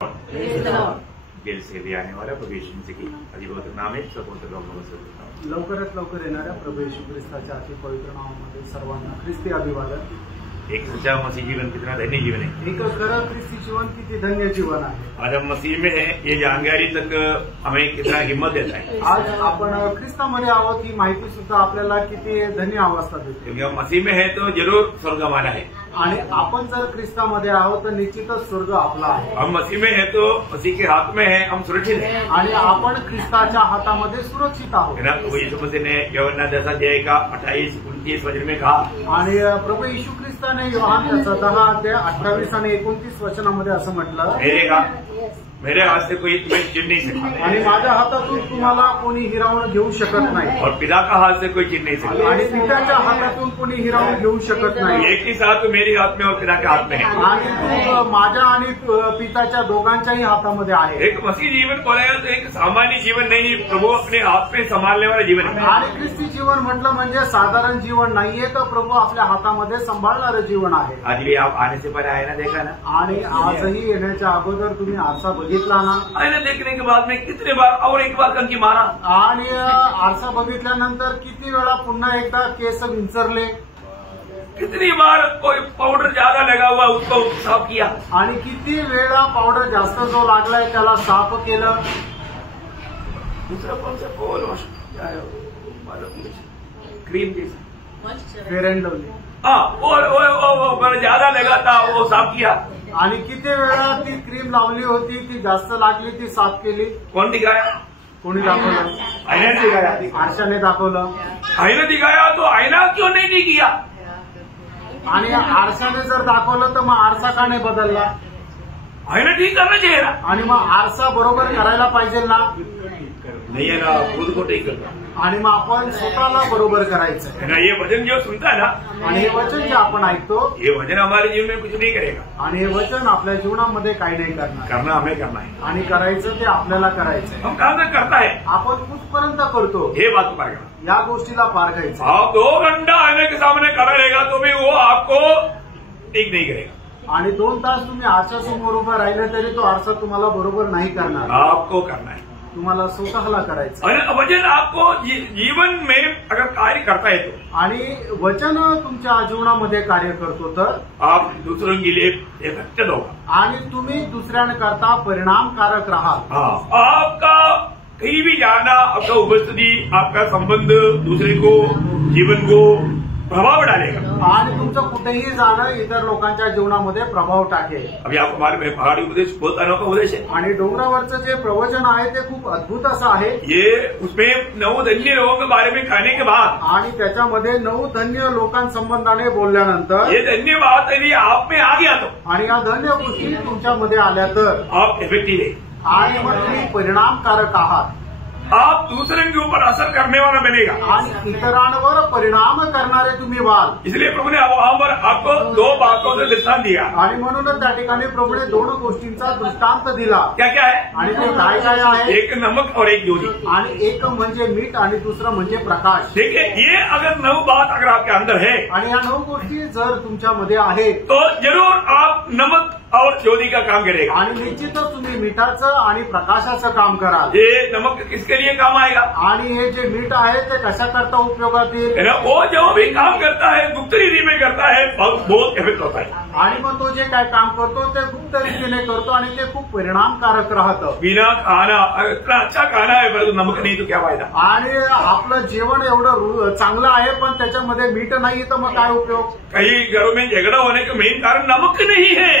Gel से भी आने वाला प्रभु यीशु मसीह की अधिपवित्र नाम है सपोर्ट लवकरात लवकर येणाऱ्या प्रभू येशू ख्रिस्ताच्या अति पवित्र नावामध्ये सर्वांना ख्रिस्ती अभिवादन। एक सच्चा मसीह जीवन कितना धन्य जीवन है, एक खरं ख्रिस्ती जीवन किती धन्य जीवन आहे। आज हम मसीह में है, ये जानकारी तक हमें कितना हिम्मत देता है। आज आपण ख्रिस्तामध्ये आहोत ही माहिती सुद्धा आपल्याला किती धन्य अवस्था देते, क्योंकि हम मसीह में है तो जरूर स्वर्ग हमारा है। आणि आपण जर ख्रिस्तामध्ये आहोत तर निश्चितच स्वर्ग आपला आहे। हम मसीह में है तो मसीह के हाथ में है, हम सुरक्षित है आणि आपण ख्रिस्ताच्या हातामध्ये सुरक्षित आहोत। प्रभु यीशु मसीह ने यूहन्ना 10:28-29 वचन में कहा, आणि प्रभू येशू ख्रिस्ताने योहान 10:28 आणि 29 वचनामध्ये असं म्हटलं, मेरे हाथ से कोई तुम्हें छीन नहीं सकता आणि माझ्या हातातून तुम्हाला कोणी हिरावून घेऊ शकत नाही, और पिता का हाथ से कोई छीन नहीं सकता। आणि पित्याच्या हातातून कोणी हिरावून घेऊ शकत नाही। एक ही साथ मेरे हाथ में और पिता के हाथ में है, आणि तू माझ्या आणि पिताच्या दोघांच्याही हातामध्ये आहे। एक मसीह जीवन बोलाया तो एक सामान्य जीवन नहीं, प्रभु अपने हाथ में संभालने वाला जीवन है। आणि ख्रिस्ती जीवन म्हटलं म्हणजे साधारण जीवन नाहीये, तर प्रभु आपल्या हातामध्ये सांभाळणारं जीवन आहे। आज भी आप आने से पहले आईना देखा ना, आणि आजही येण्याच्या अगोदर तुम्ही आरसा बघितला ना, आईना देखने के बाद में कितने बार और एक बार कंकी मारा, आणि आरसा बघितल्यानंतर किती वेळा पुन्हा एकदा केस विंचरले, कितनी बार कोई पाउडर ज्यादा लगा हुआ उसको साफ किया, आणि किती वेळा पावडर जास्त जो लागलाय त्याला साफ केलं। दूसरा कौन सा cold cream Fair and Lovely, वो ज्यादा लगा था वो साफ किया। आणि किती वेळा ती क्रीम लावली होती, ती जास्त लागली, ती साफ केली। कौन दिखाया? कोणी दाखवलं? आईने दिखाया, आरशाने दाखवलं। आईने दिखाया तो आईना क्यों नहीं किया? आणि आरशाने जर दाखवलं तर मग आरसा का नाही बदलला? आईने ठीक करना चाहिए ना, आणि मग आरसा बरोबर करायला पाहिजे ना, नहीं है ना, खुद को ठीक करना। आणि मग आपण स्वतःला बरोबर करायचं है ना, ये वचन जो सुनता है ना, आणि हे वचन जे आपण ऐकतो, ये वचन हमारे जीवन में कुछ नहीं करेगा, आणि हे वचन आपल्या जीवनामध्ये काही नाही करणार, करना हमें करना है, आणि करायचं ते आपल्याला करायचंय। हम कहाँ तक करता है, आपण कुठपर्यंत करतो ये बात पार करना। या गोष्टीला पार करायचं। आप 2 घंटा आईने के सामने खड़ा रहेगा तो भी वो आपको ठीक नहीं करेगा, आणि 2 तास तुम्ही आरशासमोर उभं राहिले तरी तो आरसा तुम्हाला बरोबर नाही करणार, आपको करना है, तुम्हाला स्वतःला करायचं। और वचन आपको जीवन में अगर कार्य करता है तो, आणि वचन तुमच्या जीवनामध्ये कार्य करतो तर आप दूसरों के लिए इफेक्टेड होगा, आणि तुम्ही दुसऱ्यांकरता परिणामकारक राहाल। हाँ, आपका कहीं भी जाना, आपका उपस्थिति, आपका संबंध दूसरे को, जीवन को प्रभाव डालेगा, आणि तुमचं कुठेही जाणं इतर लोकांच्या जीवनामध्ये प्रभाव टाकेल। अभी आपको हमारे में पहाड़ी उपदेश बहुत अनोखा उपदेश है, आणि डोंगरावरचं जे प्रवचन आहे ते खूप अद्भुत असं आहे। ये उसमें 9 धन्य लोगों के बारे में कहने के बाद, आणि त्याच्यामध्ये 9 धन्य लोकांसंबंधाने बोलल्यानंतर ये धन्य बात यदि आप में आ गया तो, आणि या धन्य गोष्टी तुमच्यामध्ये आल्या तर आप इफेक्टिव है, आणि मग तुम्ही परिणामकारक आहात, आप दूसरे के ऊपर असर करने वाला बनेगा, आणि इतरांवर परिणाम करणारे तुम्ही व्हाल। इसलिए प्रभु ने वहां पर आपको 2 बातों से दृष्टांत दिया। आणि म्हणूनच त्या ठिकाणी प्रभूने 2 गोष्टींचा दृष्टांत दिला। क्या क्या है? आणि ते काय काय आहे? एक नमक और एक ज्योति। आणि एक म्हणजे मीठ आणि दुसरं म्हणजे प्रकाश। देखिए, ये अगर 9 बात अगर आपके अंदर है, आणि या 9 गोष्टी जर तुमच्यामध्ये आहेत तो जरूर आप नमक और ज्योति का काम करेगा, आणि निश्चितच तुम्ही मिठाचं आणि प्रकाशाचं काम कराल। ये नमक किसके लिए काम आएगा? आणि हे जे मीठ आहे ते कशाकरता उपयोगात येईल? है ना, वो जो भी काम करता है गुप्त रीति में करता है, बहुत इफेक्ट होता है। आणि मग तो जे काय काम करतो ते गुप्त रीतीने करतो आणि ते खूप परिणामकारक राहतं। बिना खाना, इतना अच्छा खाना है परंतु नमक नहीं तो क्या फायदा? आणि आपलं जेवण एवढं चांगलं आहे पण त्याच्यामध्ये मीठ नाही तर मग काय उपयोग? कई घरों में झगड़ा होने का मेन कारण नमक नहीं है,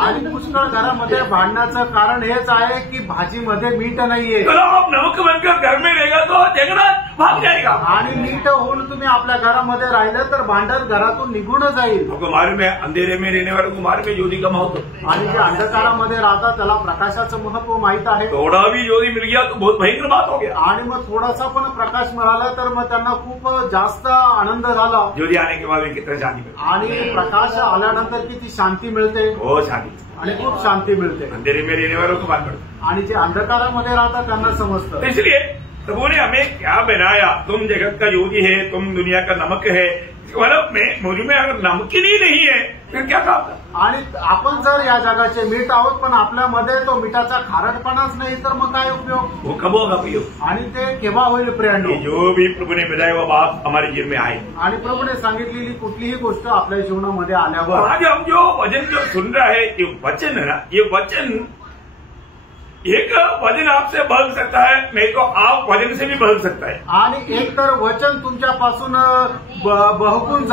आणि पुष्कळ घरामध्ये भांडण्याचं कारण हेच आहे की भाजीमध्ये मीठ नाहीये। तो आप नमक बनकर घर में रहेगा तो झगड़ा भाग जाएगा, आणि मीठ होऊन तुम्ही आपल्या घरामध्ये राहिलं तर भांडण घरातून निघून जाईल। हमारे में अंधेरे में रहने वाले को हमारे में ज्योति का महत्व, आणि जे अंधकारामध्ये राहतात त्याला प्रकाशाचं महत्व माहित आहे। थोड़ा भी ज्योति मिल गया तो बहुत भयंकर बात हो गया, आणि मग थोडासा पण प्रकाश मिळाला तर मग त्यांना खूप जास्त आनंद झाला। ज्योति आने के बाद में कितना शांति मिलती, आणि प्रकाश आल्यानंतर किती शांती मिळते, बहुत शांति, आणि खूप शांती मिळते। अंधेरे में रहने वालों को बात पड़ती, आणि जे अंधकारामध्ये राहतात त्यांना समजतं। इसलिए प्रभु ने हमें क्या बनाया, तुम जगत का ज्योति है, तुम दुनिया का नमक है, मतलब मुझ में अगर नमकीन ही नहीं है फिर क्या काम था? आणि आपण जर या जगाचे मीठ आहोत पण आपल्यामध्ये तो मिठाचा खारटपणाच नाही तर मग काय उपयोग? वो कब होगा प्रियो? आणि ते केव्हा होईल प्रियांनो? जो भी प्रभु ने बताया वो बात हमारे जीवन में आए। आणि प्रभूने सांगितलेली कुठलीही गोष्ट आपल्या जीवनामध्ये आल्यावर आज हम जो वचन जो सुन रहा है ये वचन है ना, ये वचन एक वचन आपसे बदल सकता है, नहीं तो आप वचन से भी बदल सकता है। आणि एक तर वचन तुमच्यापासून बहकून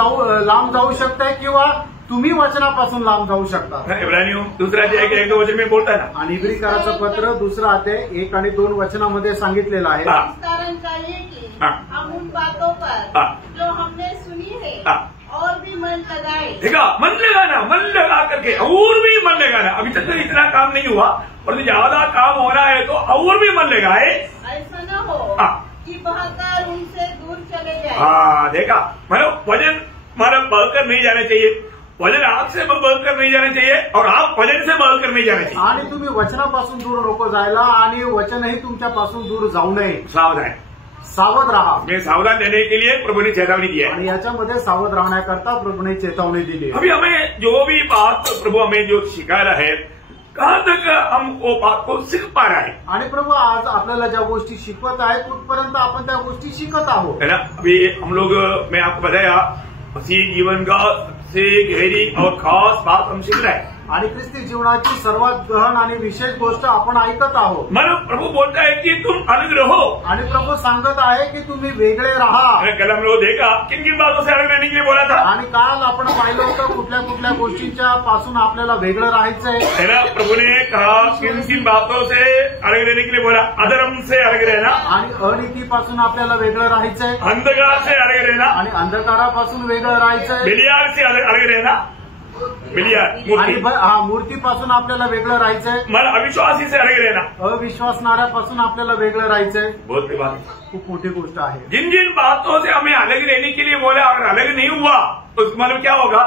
लांब जाऊ शकते किंवा तुम्ही वचनापासून लांब जाऊ शकता। इब्रानियों दूसरा अध्याय के 1-2 वचन में बोलता है ना, आणि इब्रिकाराचं पत्र दुसरा अध्याय 1 आणि 2 वचनामध्ये सांगितलेलं आहे। कारण चाहिए कि हम उन बातों पर जो हमने सुनी है और भी मन लगाए। देखा, मन लगाना, मन लगा करके और भी मन लगाना। अभी तक तो इतना काम नहीं हुआ, पर ज्यादा काम होना है तो और भी मन लगाए। ऐसा न हो कि बहकर उनसे दूर चले जाए। हाँ, देखा, मतलब वजन हमारा बहकर नहीं जाना चाहिए, वजन आपसे बदलकर नहीं जाना चाहिए और आप वजन से बदलकर नहीं जाना चाहिए। आणि तुम्ही वचनापासून दूर नको जायला आणि वचनही तुमच्यापासून दूर जाऊ नये। सावधान, सावध राहा। मैं सावधान रहने के लिए प्रभु ने चेतावनी दिया है। आणि याच्यामध्ये सावध राहण्याकरता प्रभूने चेतावणी दिली आहे। अभी हमें जो भी बात प्रभु हमें जो सिखा रहा है, कहाँ तक हम वो बात को सीख पा रहा है? आणि प्रभू आज आपल्याला ज्या गोष्टी शिकवत आहेत कुठपर्यंत आपण त्या गोष्टी शिकत आहोत है ना। अभी हम लोग, मैं आपको बताया, मसीह जीवन का सबसे गहरी और खास बात हम सीख रहे हैं। आणि ख्रिस्ती जीवनाची सर्वात गहन आणि विशेष गोष्ट आपण ऐकत आहोत। मन प्रभू बोलता है कि तुम अलग रहो, आणि प्रभू सांगत आहे की तुम्ही वेगळे राहा। कल हम लोग देखा किन किन बातों से अलग रहने के लिए बोला था, आणि काल आपण पाहिलं होतं कुठल्या कुठल्या गोष्टींच्या पासून आपल्याला वेगळं राहायचंय, है ना। प्रभु ने कहा किन किन बातों से अलग रहने के लिए बोला, अधर्म से अलग रहना, आणि अनीतीपासून आपल्याला वेगळं राहायचंय, अंधकार से अलग रहना, आणि अंधकारापासून वेगळं राहायचंय, बिलियार से अलग रहना, बिलियार आणि मूर्तीपासून आपल्याला वेगळं राहायचंय, मन अविश्वासी से अलग रहना, अविश्वासणाऱ्यापासून आपल्याला वेगळं राहायचंय। बहुत बड़ी बात है, खूप मोठी गोष्ट आहे। जिन जिन बातों से हमें अलग रहने के लिए बोला अगर अलग नहीं हुआ तो मतलब क्या होगा,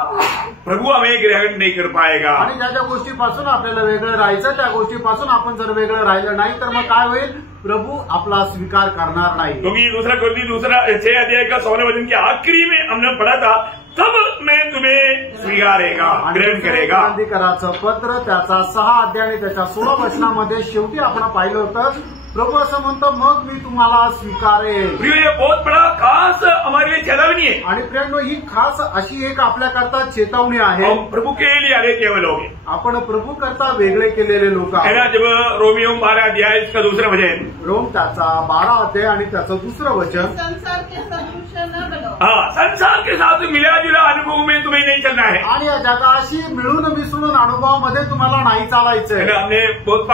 प्रभु हमें ग्रहण नहीं कर पाएगा। आणि ज्या ज्या गोष्टीपासून आपल्याला वेगळं राहायचं त्या गोष्टीपासून आपण जर वेगळं राहिलं नाही तर मग काय होईल, प्रभु आपला स्वीकार करणार नाही। क्योंकि दूसरा 6 अध्याय का 16वें वचन के आखिरी में हमने पढ़ा था, तब मैं तुम्हें स्वीकारेगा, ग्रहण करेगा। अधिकाराचं पत्र त्याचा 6 अध्याय आणि त्याच्या 16 वचनामध्ये शेवटी आपण पाहिलं होतं, प्रभू असं म्हणतो मग मी तुम्हाला स्वीकारेन। प्रिय, ये बहुत बड़ा खास हमारे लिए चेतावनी है। आणि प्रियांनो ही खास अशी एक आपल्याकरता चेतावणी आहे। हम प्रभु के लिए आगे केवल होंगे, आपण प्रभू करता वेगळे केलेले लोक है ना। जब रोमियो 12 अध्याय का दूसरा वचन, रोम त्याचा 12 अध्याय आणि त्याचं दुसरं वचन, संसार के सदृश न बनो। हाँ, संसार के साथ मिला जुला अनुभव में तुम्हें नहीं चलना है। आणि या जगाशी मिळून मिसळून अनुभवामध्ये तुम्हाला नाही चालायचंय। हमने बहुत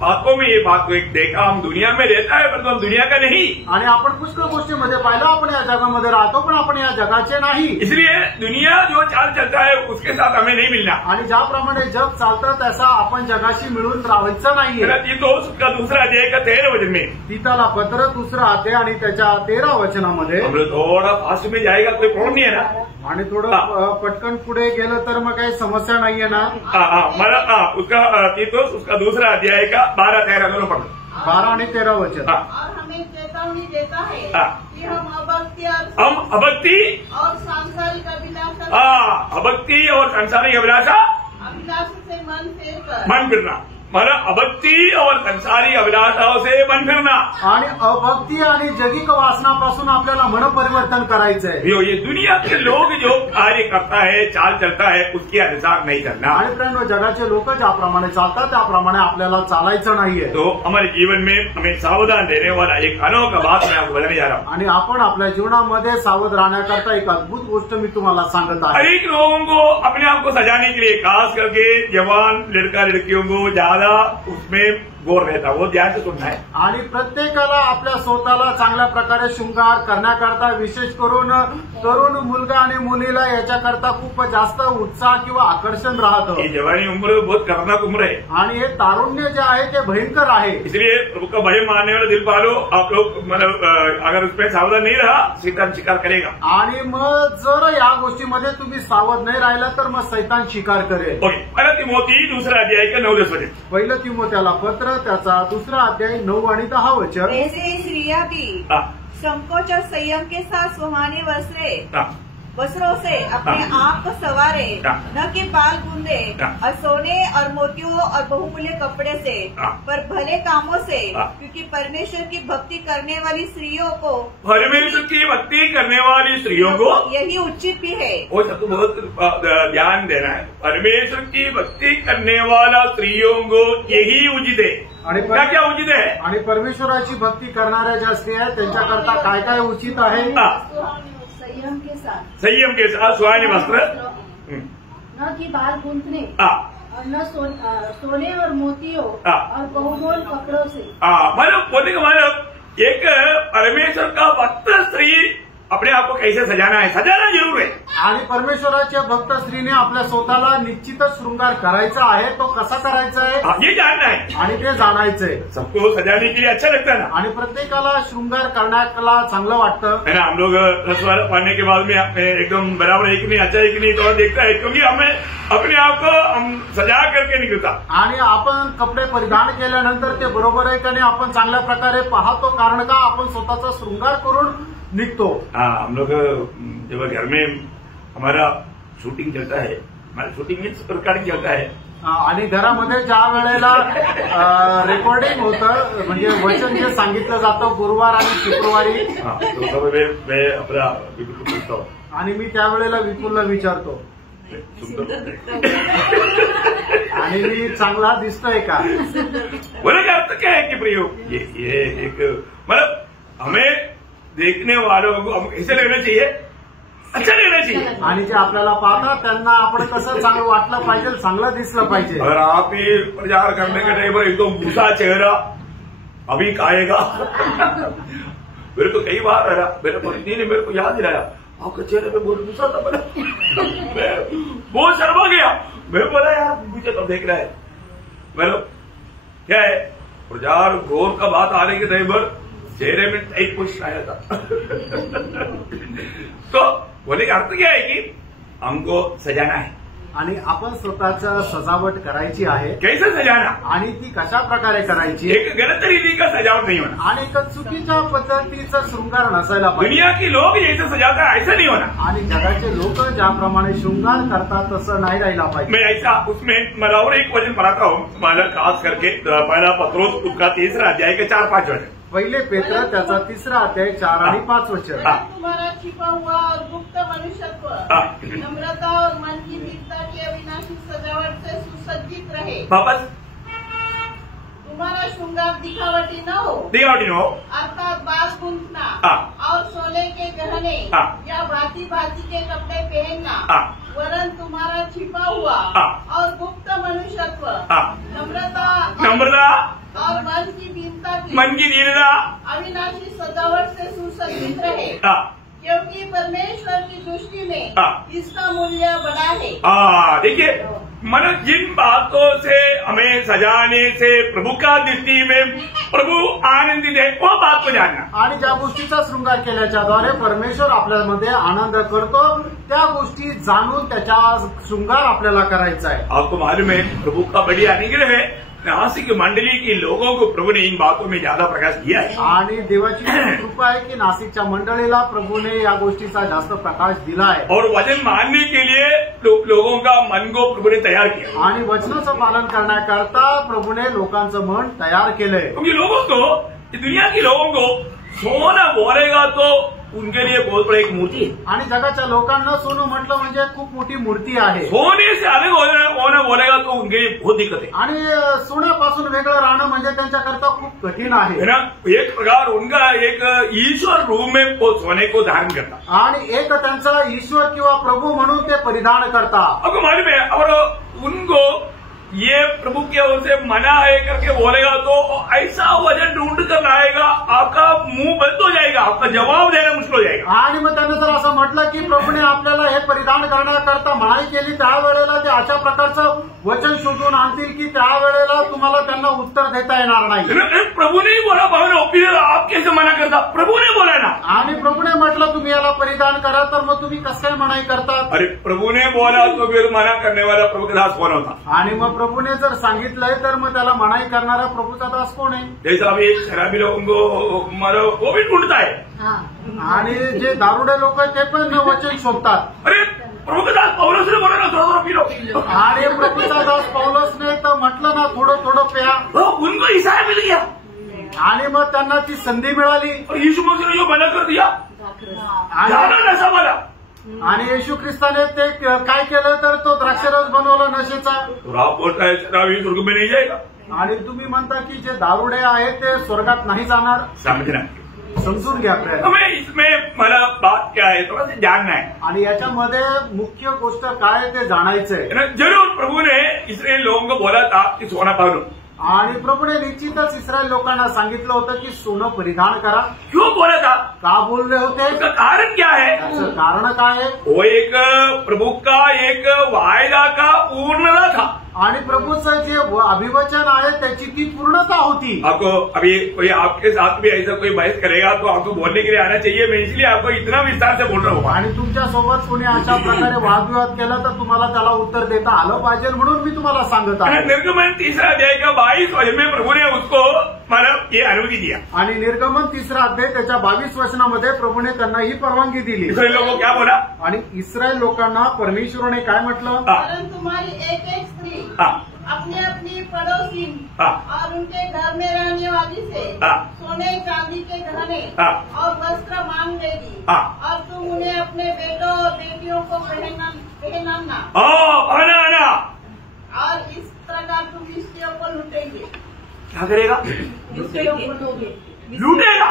बातों में ये बात को एक देखा, हम दुनिया में रहता है परंतु हम दुनिया का नहीं। आणि आपण पुष्कळ गोष्टीमध्ये पाहिलं, आपण या जगामध्ये राहतो पण आपण या जगाचे नाही। इसलिए दुनिया जो चाल चलता है उसके साथ हमें नहीं मिलना। आणि ज्याप्रमाणे जग चालतं त्याचा आपण जगाशी मिळून राहायचं नाहीये। तीतुस उसका दूसरा अध्याय का 13 वचन में, तीताला पत्र 2 अध्याय आणि त्याच्या 13 वचनामध्ये, हम लोग थोड़ा फास्ट में जाएगा कोई प्रॉब्लम नहीं है ना। आणि थोडं पटकन पुढे गेलं तर मग काही समस्या नाहीये ना। मला उसका तीतुस उसका दूसरा अध्याय का 12-13 दोनों पढ़ो, 12 आणि 13 वचन। और हमें चेतावनी देता है कि हम अभक्ति और सांसारिक अभिलाषा, अभक्ति और सांसारिक अभिलाषा से मन फिरना, मतलब अभक्ति और संसारी अभिलाषाओं से मन फिरना। आणि अभक्ती आणि जगिक वासनापासून आपल्याला मन परिवर्तन करायचंय। ये दुनिया के लोग जो कार्य करता है, चाल चलता है, उसके अनुसार नहीं चलना। आणि प्रियांनो, जगाचे लोक ज्याप्रमाणे चालतात त्याप्रमाणे आपल्याला चालायचं नाहीये। तो हमारे जीवन में हमें सावधान रहने वाला एक अनोखा बात मैं आपको बताने जा रहा हूँ। आणि आपण आपल्या जीवनामध्ये सावध राहण्याकरता एक अद्भुत गोष्ट मी तुम्हाला सांगत आहे। अनेक लोगों को अपने आप को सजाने के लिए, खास करके जवान लड़का लड़कियों को ज्यादा उसमें गौर रहता, वो ध्यान से सुनना है। आणि प्रत्येकाला आपल्या स्वतःला चांगल्या प्रकारे शृंगार करण्याकरता, विशेष करून तरुण मुलगा आणि मुलीला याच्याकरता खूप जास्त उत्साह किंवा आकर्षण राहतं। ये जवानी उम्र बहुत खतरनाक उम्र है आणि हे तारुण्य जे आहे ते भयंकर आहे। इसलिए प्रभु का भय मानने वाला दिल पालो। आप लोग मतलब अगर उसमें सावधान नहीं रहा, शैतान शिकार करेगा। आणि मग जर या गोष्टीमध्ये तुम्ही सावध नाही राहिला तर मग शैतान शिकार करेल। पहिला तिमोथी 2 अध्याय का 9 वचन, पहिलं तिमोथेला पत्र त्याचा 2 अध्याय 9 आणि 10 वचन। ऐसे स्त्रियां भी संकोच और संयम के साथ सुहानी वस्त्रे वस्त्रों से अपने आप को संवारे, न कि बाल बूंदे और सोने और मोतियों और बहुमूल्य कपड़े से, पर भले कामों से, क्योंकि परमेश्वर की भक्ति करने वाली स्त्रियों को, परमेश्वर की भक्ति करने वाली स्त्रियों को यही उचित भी है। वो सबको बहुत ध्यान देना है। परमेश्वर की भक्ति करने वाला स्त्रियों को यही उचित है। क्या उचित है? आणि परमेश्वराची भक्ती करणाऱ्या ज्या स्त्रिया आहेत त्यांच्याकरता काय काय उचित आहे? संयम के साथ सुहाने वस्त्र, न कि बाल गूंथने और न सोने और मोतियों और बहुमूल्य कपड़ों से। मतलब बोलने का मतलब एक परमेश्वर का भक्त स्त्री अपने आप को कैसे सजाना है, सजाना जरूर है। आणि परमेश्वराच्या भक्त स्त्रीने आपल्या स्वतःला निश्चितच शृंगार करायचा आहे, तो कसा करायचा आहे ये जानना है आणि ते जाणायचंय। सबको सजाने के लिए अच्छा लगता है ना, आणि प्रत्येकाला शृंगार करण्याला चांगलं वाटतं है ना। हम लोग रसवार पाने के बाद में एकदम बराबर है कि नहीं, अच्छा है कि नहीं तो देखता है, क्योंकि हमें अपने आप को हम सजा करके निकलता। आणि आपण कपडे परिधान केल्यानंतर ते बरोबर आहे का नाही आपण चांगल्या प्रकारे पाहतो, कारण का आपण स्वतःचा शृंगार करून निघतो। हम लोग जब घर में हमारा शूटिंग चलता है, हमारा शूटिंग मीन्स रिकॉर्डिंग चलता है, आणि घरामध्ये ज्या वेळेला रेकॉर्डिंग होतं म्हणजे वचन जे सांगितलं जातं गुरुवार आणि शुक्रवारी, मैं अपना विपुल पूछता हूँ आणि मी त्यावेळेला विपुलला विचारतो आणि मी चांगला दिसतोय का? बोले का अर्थ क्या है कि प्रयोग ये एक मतलब हमें देखने वालों को हम ऐसे लगना चाहिए, अच्छा लगना चाहिए। आणि जे आपल्याला पाहतात त्यांना आपण कसं चांगलं वाटलं पाहिजे, चांगलं दिसलं पाहिजे। अगर आप ही प्रचार करने के टाइम पर एक तो भूसा चेहरा अभी खाएगा मेरे को कई बार रहा, मेरे पत्नी ने मेरे को याद दिलाया आपके चेहरे पे बहुत गुस्सा था, बहुत शर्मा गया। मैं बोला यार मुझे तो देख रहा है, मतलब क्या है प्रचार घोर का बात आने के टाइम पर चेहरे में टाइट कुछ आया था तो बोले का अर्थ क्या है कि हमको सजाना है आणि आपण स्वतःचं सजावट करायची आहे। कैसे सजाना आणि ती कशा प्रकारे करायची? एक गलत रीति का सजावट नहीं होना आणि एक चुकीच्या पद्धतीचा शृंगार नसायला पाहिजे। दुनिया की लोग जैसे सजाता है ऐसा नहीं होना, आणि जगाचे लोक ज्याप्रमाणे शृंगार करतात तसं नाही राहिला पाहिजे। मैं ऐसा उसमें मला और एक वचन पढ़ाता हूँ, मला खास करके पहला पत्रोस उसका 3 अध्याय के 4-5 वचन। पहिले पेत्र त्याचा 3 अध्याय 4 आणि 5 वचन। तुम्हारा छिपा हुआ और गुप्त मनुष्यत्व नम्रता और मन की दीनता की अविनाशी सजावट से सुसज्जित रहे। वापस तुम्हारा श्रृंगार दिखावटी न हो, अर्थात बाल गूंथना और सोने के गहने या भांति भांति के कपड़े पहनना, वरन तुम्हारा छिपा हुआ और गुप्त मनुष्यत्व नम्रता और मन की दीनता अविनाशी सजावट से सुसज्जित रहे, क्योंकि परमेश्वर की दृष्टि में इसका मूल्य बड़ा है। देखिए मन जिन बातों से हमें सजाने से प्रभु का दृष्टि में प्रभु आनंदित है वो बात को जानना, आणि ज्या गोष्टीचा शृंगार केल्याच्याद्वारे परमेश्वर आपल्यामध्ये आनंद करतो त्या गोष्टी जाणून त्याचा शृंगार आपल्याला करायचा आहे। आपको मालूम है प्रभु का बड़ी अनुग्रह है, नासिक मंडली की लोगों को प्रभु ने इन बातों में ज्यादा प्रकाश दिया है। आणि देवाची कृपा आहे की नाशिकच्या मंडळीला प्रभूने या गोष्टीचा जास्त प्रकाश दिला आहे। और वचन मानने के लिए लोगों का मन को प्रभु ने तैयार किया, आणि वचनाचं पालन करण्याकरता प्रभूने लोकांचं मन तयार केलंय। क्योंकि लोगों को दुनिया के लोगों को सोना बोलेगा तो उनके लिए बहुत बड़ी एक मूर्ति है, आणि जगाच्या लोकांना सोनं म्हटलं म्हणजे खूप मोठी मूर्ती आहे। सोने से अलग होना बोलेगा तो उनके लिए बहुत दिक्कत है, आणि सोन्यापासून वेगळं राहणं म्हणजे त्यांच्याकरता खूप कठीण आहे, है ना। एक प्रकार उनका एक ईश्वर रूप में वो सोने को धारण करता, आणि एक त्यांचा ईश्वर किंवा प्रभू म्हणून ते परिधान करता। आपको मालूम है और उनको ये प्रभु की ओर से मना है करके बोलेगा तो ऐसा वजन ढूंढ कर लाएगा आपका मुंह बंद हो जाएगा, आपका जवाब देना मुश्किल हो जाएगा। आणि मग त्याने जर असं म्हटलं की प्रभूने आपल्याला हे परिधान करण्याकरता मनाई केली त्यावेळेला ते अशा प्रकारचं वचन शोधून आणतील की त्यावेळेला तुम्हाला त्यांना उत्तर देता येणार नाही। प्रभु ने बोला आप कैसे मना करता, प्रभु ने बोला ना, आणि प्रभूने म्हटलं तुम्ही याला परिधान करा तर मग तुम्ही कसं काय मनाई करतात? अरे प्रभु ने बोला तो फिर मना करने वाला प्रभु का दास कौन होता? आणि मग प्रभूने जर सांगितलंय तर मग त्याला मनाई करणारा प्रभूचा दास कोण आहे? जैसा अभी शराबी लोगों को वो भी ढूंढता है, आणि जे दारुडे लोक ते पण वचन शोधतात. अरे प्रभु के दास पौलुस ने बोला ना थोड़ा पी लो, आणि प्रभूचा दास पौलुसने तर म्हटलं ना थोडं थोडं प्या. उनको ईसाया मिल गया आणि मग त्यांना ती संधी मिळाली. और यीशु मसीह ने जो मना कर दिया जाना नशा वाला, आणि येशू ख्रिस्ताने ते काय केलं तर तो द्राक्षरस बनवला नशेचा. और आप बोलता है स्वर्ग में नहीं जाएगा. आणि तुम्ही म्हणता की जे दारुडे आहेत ते स्वर्गात नाही जाणार. समझना, समजून घ्या प्रयत्न. हमें इसमें मला बात क्या है थोड़ा सा जानना है. आणि याच्यामध्ये मुख्य गोष्ट काय ते जाणायचंय. जरूर प्रभु ने इसराइल लोगों को बोला था कि सोना पहनो. आणि प्रभूने निश्चितच इस्रायल लोकांना सांगितलं होतं की सोनं परिधान करा. क्यों बोला था, का बोलले होते, उसका कारण क्या है. त्याचं कारण काय आहे. वो एक प्रभु का एक वायदा का पूर्णता था. आणि प्रभूचं जे अभिवचन आहे त्याची ती पूर्णता होती. आपको अभी कोई आपके साथ भी ऐसा कोई बहस करेगा तो आपको बोलने के लिए आना चाहिए. मैं इसलिए आपको इतना विस्तार से बोल रहा हूँ. आणि तुमच्या सोबत कोणी अशा प्रकारे वादविवाद केला तर तुम्हाला त्याला उत्तर देता आलं पाहिजे म्हणून मी तुम्हाला सांगत आहे. निर्गमन 3 अध्याय का 22 वचन में प्रभु ने उसको मतलब ये अनुमति दिया. आणि निर्गमन 3 अध्याय त्याच्या 22 वचनामध्ये प्रभूने त्यांना ही परवानगी दिली. इस्राएल लोगों को क्या बोला. आणि इस्रायल लोकांना परमेश्वराने काय म्हटलं. परंतु तुम्हारी एक एक स्त्री अपनी अपनी पड़ोसी और उनके घर में रहने वाली से सोने चांदी के गहने और वस्त्र मांग लेगी और तुम उन्हें अपने बेटों और बेटियों को पहनाना और इस प्रकार तुम स्त्रियों को लूटेंगे. क्या करेगा. लूटेगा.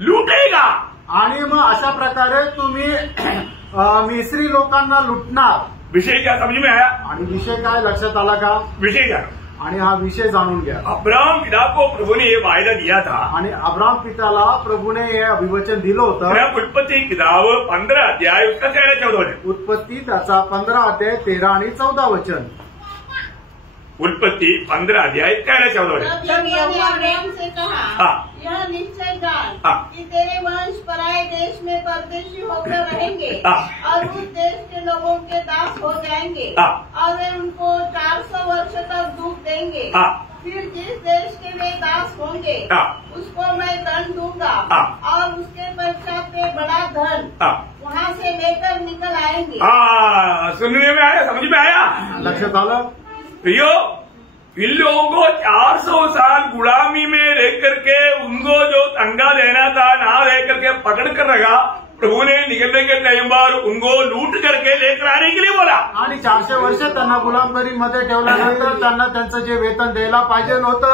लूटेगा. आणि मग अशा प्रकारे तुम्ही मिस्री लोकांना लुटणार. विषय क्या समझ में आया. आणि विषय काय लक्षात आला का. विषय क्या. आणि हा विषय जाणून घ्या. अब्राहम पिता को प्रभु ने ये वायदा दिया था. आणि अब्राहम पिताला प्रभूने हे अभिवचन दिलं होतं. उत्पत्ति किताब 15 अध्याय उसका 13-14 वचन. उत्पत्ती त्याचा 15 अध्याय 13 आणि 14 वचन. उत्पत्ति 15 अध्याय 13-14 वचन. जब यहोवा ने अब्राहम से कहा यह निश्चय जान कि तेरे वंश पराये देश में परदेशी होकर रहेंगे और उस देश के लोगों के दास हो जाएंगे और वे उनको 400 वर्ष तक दुख देंगे. फिर जिस देश के वे दास होंगे उसको मैं दंड दूंगा और उसके पश्चात वे बड़ा धन वहाँ से लेकर निकल आएंगे. सुनने में आया, समझ में आया, लक्षात आलं. प्रियो, इन लोगों को 400 साल गुलामी में रह करके उनको जो तंगा देना था ना रह करके पकड़ कर रखा. प्रभु ने निकलने के टाइम पर उनको लूट करके लेकर आने के लिए बोला. आणि 400 वर्ष त्यांना गुलामगिरीमध्ये ठेवल्यानंतर त्यांना त्यांचं जे वेतन द्यायला पाहिजे होतं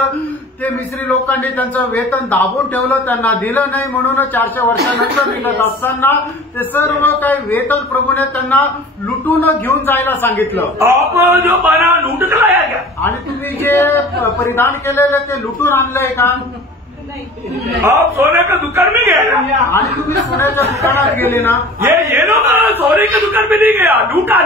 ते मिस्री लोकांनी त्यांचं वेतन दाबून ठेवलं, त्यांना दिलं नाही. म्हणून 400 वर्षानंतर निघत असताना ते सर्व काही वेतन प्रभूने त्यांना लुटून घेऊन जायला सांगितलं. आपण जो पाना लूट कर लाया क्या. आणि तुम्ही जे परिधान केलेलं ते लुटून आणलंय का. आप सोने का दुकान में गए ना. आणि तुम्ही सोन्याच्या दुकानात गेले ना. ये लोग सोने की दुकान में नहीं गया,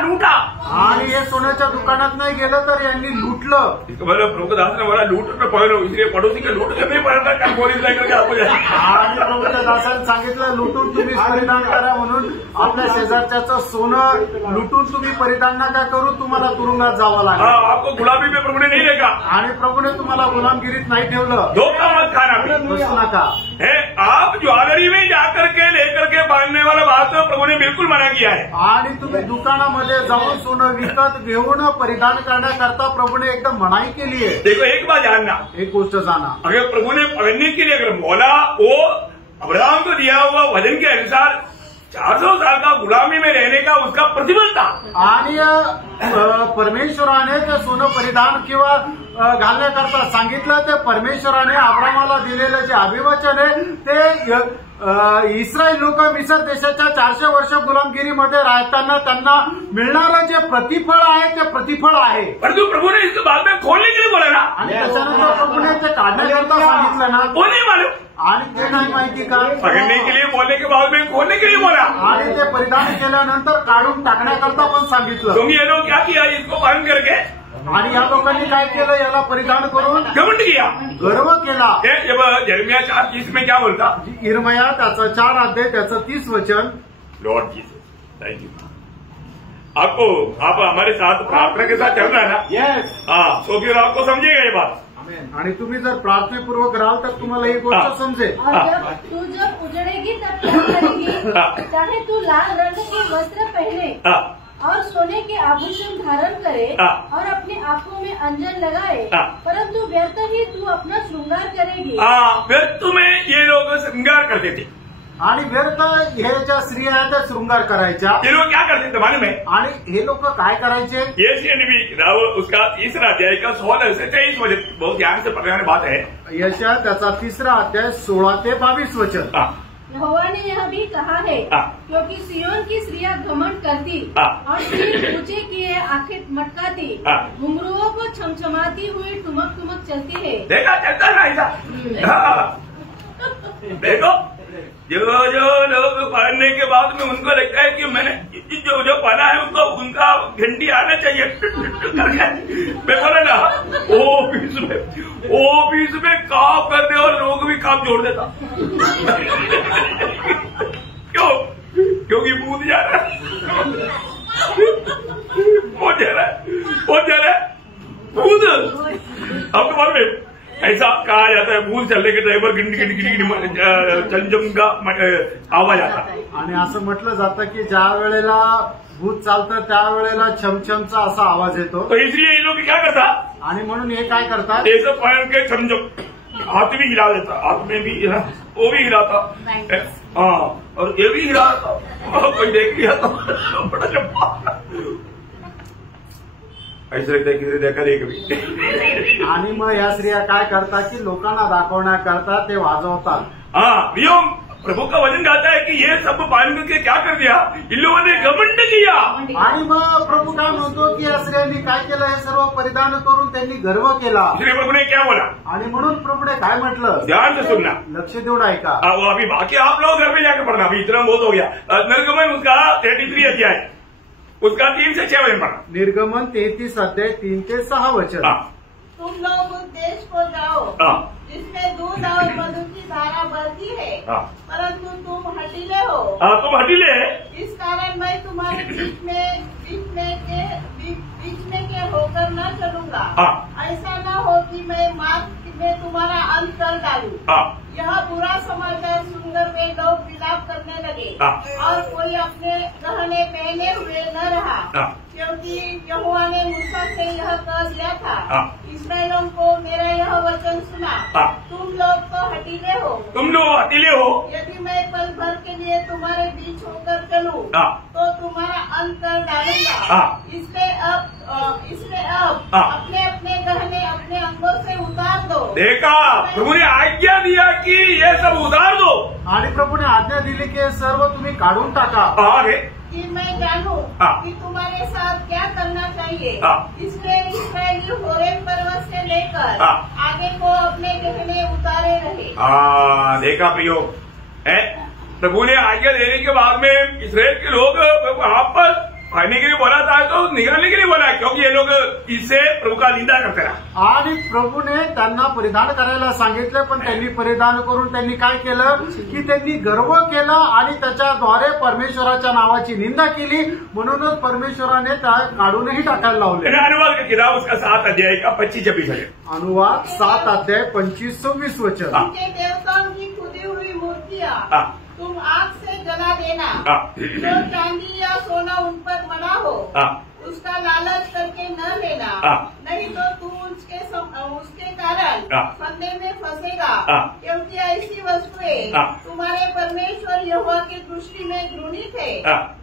लूटा. आणि हे सोन्याच्या दुकानात नाही गेलं तर यांनी लुटलं. मतलब प्रभुदास ने बोला लूट में पहनो, इसलिए पड़ोसी के लूट करने पड़ता है. बोली लेकर आपको आणि प्रभूच्या दासाने सांगितलं लुटून तुम्ही परिधान करा म्हणून. आपल्या शेजारच्याचं सोनं लुटून तुम्ही परिधान नका करू, तुम्हाला तुरुंगात जावं लागेल. आपको गुलामी में प्रभु ने नहीं देखा. आणि प्रभूने तुम्हाला गुलामगिरीत नाही ठेवलं. धोखा मत खाना बसू नका. आप ज्वेलरी में जाकर के लेकर के बांधने वाला बात प्रभु ने बिल्कुल मना किया है. आणि तुम्ही दुकानामध्ये जाऊन सोनं विकत घेऊन परिधान करण्याकरता प्रभूने एकदम मनाई केली आहे. देखो एक बात जानना, एक गोष्ट जाना. अगर प्रभु ने पकड़ने के लिए अगर बोला वो अब्राहम को दिया हुआ वचन के अनुसार 400 साल का गुलामी में रहने का उसका प्रतिफल था. आणि परमेश्वराने ते सोनं परिधान किंवा घालण्याकरता सांगितलं. ते परमेश्वराने अब्रामाला दिलेलं जे अभिवचन आहे ते इस्रायल लोक मिसर देशाच्या 400 वर्ष गुलामगिरीमध्ये राहताना त्यांना मिळणारं जे प्रतिफळ आहे ते प्रतिफळ आहे. परंतु प्रभु ने इसके बाद में खोलने के लिए बोला ना. आणि त्याच्यानंतर प्रभूने ते काढण्याकरता सांगितलं ना. वो नहीं मालूम. आणि ते नाही माहिती का. पकड़ने के लिए बोलने के बाद में खोलने के लिए बोला. आणि ते परिधान केल्यानंतर काढून टाकण्याकरता पण सांगितलं. तुम्ही ये लोग क्या किया, इसको बांध करके. आणि या लोकांनी काय केलं, याला परिधान करून घमंड किया, गर्व केला. यिर्मयाह 4:30 में क्या बोलता. यिर्मयाह त्याचा 4 अध्याय त्याचं 30 वचन. Lord Jesus thank you. आप हमारे साथ प्रार्थना के साथ चल रहा है ना. यस. हाँ, तो फिर आपको समझेगा ये बात. आणि तुम्ही जर प्रार्थनेपूर्वक राहाल तर तुम्हाला ही गोष्ट समजेल. तू जब उजड़ेगी तब क्या करेगी? चाहे तू लाल रंग के वस्त्र पहने और सोने के आभूषण धारण करे और अपनी आंखों में अंजन लगाए, परंतु व्यर्थ ही तू अपना श्रृंगार करेगी. व्यर्थ में ये लोग श्रृंगार करते थे आणि व्यर्थ हे ज्या स्त्रिया आहेत त्या शृंगार करायच्या. ये लोग क्या करते थे मालूम है? आणि हे लोक काय करायचे? यशाया नबी किताब उसका 3 अध्याय का 16 से 23 वचन, बहुत ध्यान से पढ़ने वाली बात है. यशाया त्याचा 3 अध्याय 16 ते 22 वचन. यहोवा ने यह भी कहा है, क्योंकि सियोन की स्त्रियां घमंड करती और सिर ऊंचे किए आंखें मटकाती, घुंघरुओं को छमछमाती हुई ठुमक ठुमक चलती है. देखा चलता ना ऐसा. देखो जो लोग पढ़ने के बाद में उनको लगता है कि मैंने जो पढ़ा है उसको उनका घंटी आना चाहिए. मैं बोला ना ऑफिस में काम करने और लोग भी काम जोड़ देता. क्यों? क्योंकि भूत जा रहा है, बहुत जा रहा है भूत. आपके बारे में ऐसा कहा जाता है, भूल चलने के ड्रायव्हर गिंडी चमचम का आवाज आता. आणि असं म्हटलं जातं की ज्या वेळेला भूत चालतं त्यावेळेला छमछमचा असा आवाज येतो. तो इसलिए ये लोग क्या करता, आणि म्हणून हे काय करतात, ऐसे पहन के छमछम हाथ भी हिला देता, हाथ में भी वो भी हिलाता. हाँ, और ये भी हिलाता. कोई देख लिया तो बड़ा लंबा ऐसे लगता है किसी देखा नहीं कभी. आणि मग या स्त्रिया काय करतात की लोकांना दाखवण्याकरता ते वाजवतात. हाँ, प्रभु का वचन कहता है कि ये सब पालन करके क्या कर दिया, इन लोगों ने घमंड किया. आणि मग प्रभू काय म्हणतो की या स्त्रियांनी काय केलं, हे सर्व परिधान करून त्यांनी गर्व केला. इसलिए प्रभु ने क्या बोला, आणि म्हणून प्रभुने काय म्हटलं, ध्यान से सुनना, लक्ष देऊन ऐका. वो अभी बाकी आप लोग घर में जाकर पढ़ना, अभी इतना बहुत हो गया. निर्गमन उसका 33 अध्याय उसका 3 से 6 वचन पढ़ना. निर्गमन 33 अध्याय 3 ते 6 वचन. तुम लोग उस देश को जाओ जिसमें दूध और मधु की धारा बहती है, परंतु तुम हटीले हो. तुम हटीले है, इस कारण मैं तुम्हारे बीच में के होकर न चलूंगा. ऐसा न हो कि मैं मार्ग में तुम्हारा अंत कर डालूं. यह बुरा समाचार सुनकर वे लोग विलाप करने लगे और कोई अपने गहने पहने हुए न रहा, क्योंकि यहोवा ने मूसा से यह कह दिया था, इस्राएलियों को मेरा यह वचन सुना, तुम लोग तो हटीले हो. यदि मैं पल भर के लिए तुम्हारे बीच होकर चलूं तो तुम्हारा अंत कर डालूंगा. इसलिए अब अपने अपने गहने अपने अंगों से उतार दो. देखा, प्रभु ने आज्ञा दिया कि ये सब उतार दो. आणि प्रभुने आज्ञा दिली की सर्व तुम्ही काढून टाका. अरे कि मैं जानूं कि तुम्हारे साथ क्या करना चाहिए. इसलिए इस्राएली होरेब पर्वत से लेकर आगे को अपने गहने उतारे रहे. देखा प्रियो, प्रभु ने आज्ञा देने के बाद में इस्राएल के लोग वहां पर आने के लिए बोला था तो निघालने के लिए बोला, क्योंकि ये लोग इससे प्रभु का निंदा करते रहा. आणि प्रभूने त्यांना परिधान करायला सांगितलं, पण त्यांनी परिधान करून त्यांनी काय केलं की त्यांनी गर्व केला आणि त्याच्याद्वारे परमेश्वराच्या नावाची निंदा केली. म्हणूनच परमेश्वराने त्या काढूनही टाकायला लावले. अनुवाद का किताब उसका 7 अध्याय का 25-26 है. अनुवाद 7 अध्याय 25-26 वचन. देवताओं की खुदी हुई मूर्तियां तुम आग से जला देना. जो चांदी या सोना उन पर बना हो उसका लालच करके न लेना, नहीं तो तू उसके कारण फंदे में फंसेगा. क्योंकि ऐसी वस्तुएं तुम्हारे परमेश्वर यहोवा की दृष्टि में घृणित है,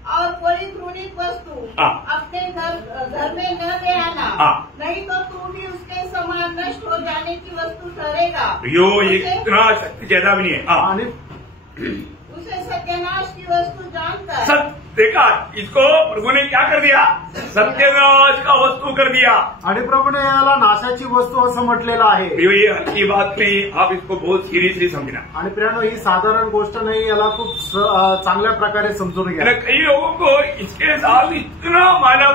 और कोई घृणित वस्तु अपने घर में न ले आना, नहीं तो तू भी उसके समान नष्ट हो जाने की वस्तु ठहरेगा. इतना शक्ति ज्यादा भी नहीं है. उसे सत्यानाश की वस्तु जानकर देखा, इसको प्रभु ने क्या कर दिया, सत्यानाश का वस्तू कर दिया. आणि प्रभूने याला नाशाची वस्तू असं म्हटलेलं आहे. ये हल्की बात नहीं, आप इसको बहुत सिरियसली समझना. आणि प्रियानो, ही साधारण गोष्ट नाही, याला खूप चांगल्या प्रकारे समजून घ्या. कई लोगों को इसके साथ इतना मानव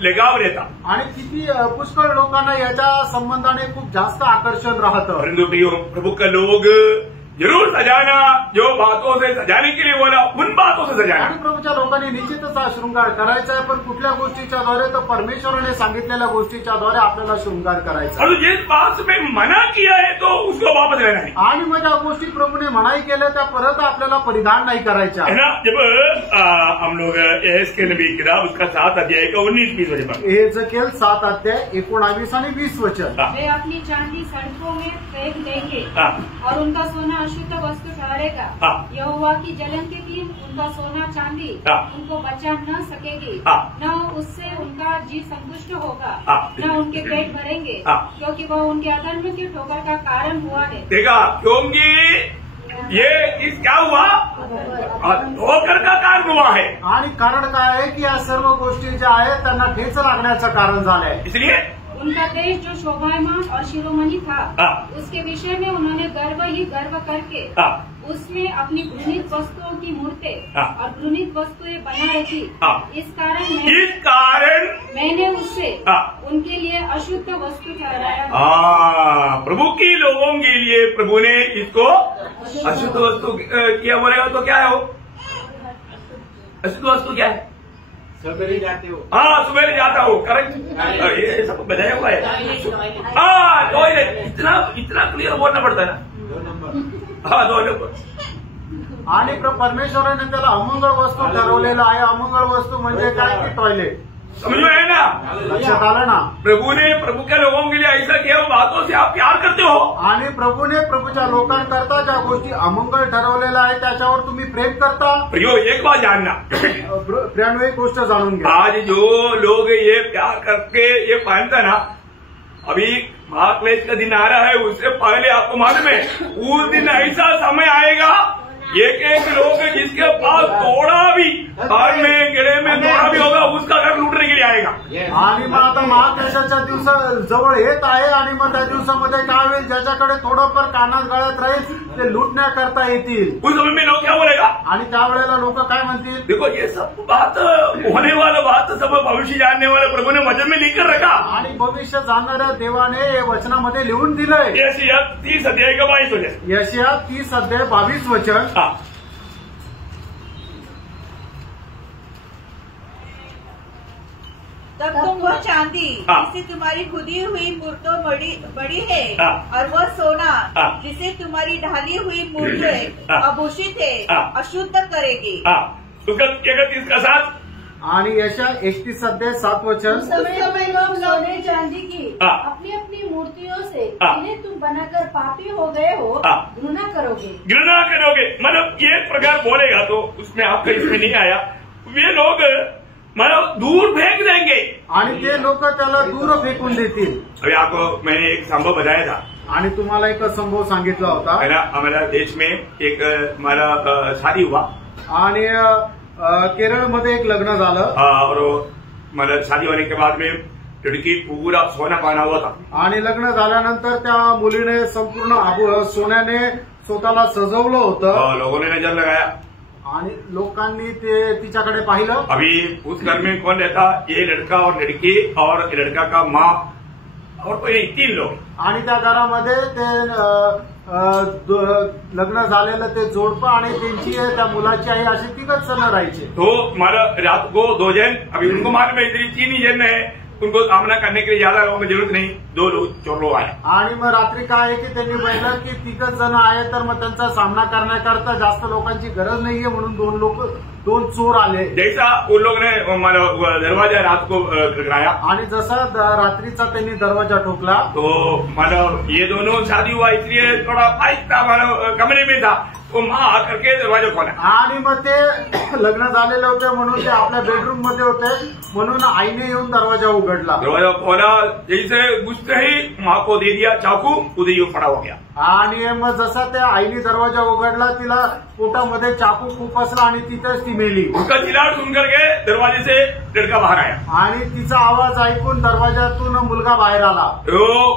लगाव रहता, आणि किती पुष्कळ लोकांना याच्या संबंधाने खूप जास्त आकर्षण राहतं. परंतु प्रभु का लोग जरूर सजाना, जो बातों से सजाने के लिए बोला उन बातों से सजाना। आणि प्रभूच्या लोकांनी निश्चितच हा शृंगार करायचा आहे, पण कुठल्या गोष्टीच्या द्वारे? तर परमेश्वराने सांगितलेल्या गोष्टीच्या द्वारे आपल्याला शृंगार करायचा। और जिस बात में मना किया है तो उसको वापस लेना है। आणि मग ज्या गोष्टी प्रभूने मनाई केल्या त्या परत आपल्याला परिधान नाही करायच्या है ना। जब हम लोग एहezकेल नबी किताब उसका 7 अध्याय का 19-20 वचन, एहेजकेल 7 अध्याय 19 आणि 20 वचन। वे अपनी चांदी सड़कों में फेंक देंगे और उनका सोना अशुद्ध वस्तु ठहरेगा। यहोवा की जलन के दिन उनका सोना चांदी उनको बचा न सकेगी, न उससे उनका जी संतुष्ट होगा, न उनके पेट भरेंगे, क्योंकि वह उनके अधर्म की ठोकर का कारण हुआ है। देखा, क्योंकि ये क्या हुआ? ठोकर का कारण हुआ है। आणि कारण काय आहे की या सर्व गोष्टी ज्या आहेत त्यांना ठेच लागण्याचं कारण झालंय। इसलिए उनका देश जो शोभायमान और शिरोमणि था, उसके विषय में उन्होंने गर्व ही गर्व करके उसमें अपनी घृणित वस्तुओं की मूर्तें और घृणित वस्तुएं बना रखी। इस कारण मैंने उससे उनके लिए अशुद्ध वस्तु ठहराया। प्रभु के लोगों के लिए प्रभु ने इसको अशुद्ध वस्तु किया। बोलेगा तो क्या है वो अशुद्ध वस्तु? क्या है? सवेरे जाते हो? हाँ, सवेरे जाता हो, करेक्ट। ये सब बताया हुआ है। हाँ, टॉयलेट। इतना क्लियर बोलना पड़ता है ना। हाँ, 2 नंबर। आणि परमेश्वराने त्याला अमंगळ वस्तू ठरवलेलं आहे। अमंगळ वस्तू म्हणजे काय की टॉयलेट। समझ में है ना? लक्षात आलं ना? प्रभु ने प्रभु के लोगों के लिए ऐसा किया, बातों से आप प्यार करते हो। आणि प्रभूने प्रभूच्या लोकांकरता ज्या गोष्टी अमंगळ ठरवलेल्या आहे त्याच्यावर तुम्ही प्रेम करता। प्रियो, एक बात जानना, प्रियांनो, एक गोष्ट जाणून घ्या। आज जो लोग ये प्यार करके ये पहनता ना, अभी महाक्लेश का दिन आ रहा है, उससे पहले आपको मालूम है उस दिन ऐसा समय आएगा, एक लोग जिसके पास थोड़ा भी हाथ में गले में थोड़ा भी होगा उसका घर लूटने के लिए आएगा। आणि मग आता महाक्लेशाच्या दिवस जवळ येत आहे आणि मग त्या दिवसामध्ये काय होईल? ज्याच्याकडे थोडंफार कानात गळ्यात राहील ते लूटण्याकरता येतील। उस समय में लोग क्या बोलेगा? आणि त्यावेळेला लोक काय म्हणतील? देखो, ये सब बात होने वाला बात सब भविष्य जानने वाले प्रभु ने वचन में लिखकर रखा। आणि भविष्य जाणणाऱ्या देवाने हे वचनामध्ये लिहून दिलंय। यशायाह 30 अध्याय का 22 वचन। यशायाह 30 अध्याय 22 वचन। तब तुम वह चांदी जिसे तुम्हारी खुदी हुई मूर्तों बड़ी है और वह सोना जिसे तुम्हारी ढाली हुई मूर्तें आभूषित है अशुद्ध करेगी। इसका साथ आणि यशायाह 31 अध्याय 7 वचन। समय लोग सोने चांदी की अपनी अपनी मूर्तियों से जिन्हें तुम बनाकर पापी हो गए हो घृणा करोगे। मतलब ये प्रकार बोलेगा तो उसमें आपका इसमें नहीं आया। वे लोग मतलब दूर फेंक देंगे आणि ते लोक त्याला दूर फेकून देतील। अभी आपको मैंने एक संभव बताया था आणि तुम्हाला एक संभव सांगितला होता। हमारा देश में एक हमारा शादी हुआ आणि केरळमध्ये एक लग्न झालं और मतलब शादी होने के बाद में लड़की पूरा सोना पहना हुआ था। आणि लग्न झाल्यानंतर त्या मुलीने संपूर्ण सोन्याने स्वतःला सजवलं होतं। लोगों ने नजर लगाया आणि लोकांनी ते तिच्याकडे पाहिलं। अभी उस घर में कौन रहता? ये लड़का और लड़की और लड़का का माँ और कोई नहीं, 3 लोग। आणि त्या घरामध्ये ते लग्न झालेलं ते जोडपं आणि त्यांची त्या मुलाची आई असे 3च जण राहायचे। तो मतलब रात को 2 जन, अभी उनको मालूम है 3 ही जन है, उनको सामना करने के लिए ज्यादा लोगों की जरूरत नहीं, 2 लोग चोर लोग आए। आणि मग रात्री काय आहे की त्यांनी पाहिलं की 3च जण आहे, तर मग त्यांचा सामना करण्याकरता जास्त लोकांची गरज नाहीये म्हणून 2 चोर आले। जैसा उन लोग ने दरवाजा रात को खटखटाया आणि जसा रात्रीचा त्यांनी दरवाजा ठोकला तो मतलब ये दोनों शादी हुआ इसलिए थोड़ा फाइट था, मतलब कमरे में था, तो माँ आकर के दरवाजा खोला। आणि मग ते लग्न झालेले होते म्हणून ते आपल्या बेडरूम मध्ये होते म्हणून आईने येऊन दरवाजा उघडला। दरवाजा खोला, जैसे घुसते ही माँ को दे दिया चाकू, उधर ही खड़ा हो गया। आणि मग जसा त्या आईने दरवाजा उघडला तिला पोटामध्ये चाकू खुपसला आणि तिथंच ती मेली। उसका चिल्लाट सुन करके दरवाजे से लड़का बाहर आया आणि तिचा आवाज ऐकून दरवाजातून मुलगा बाहेर आला।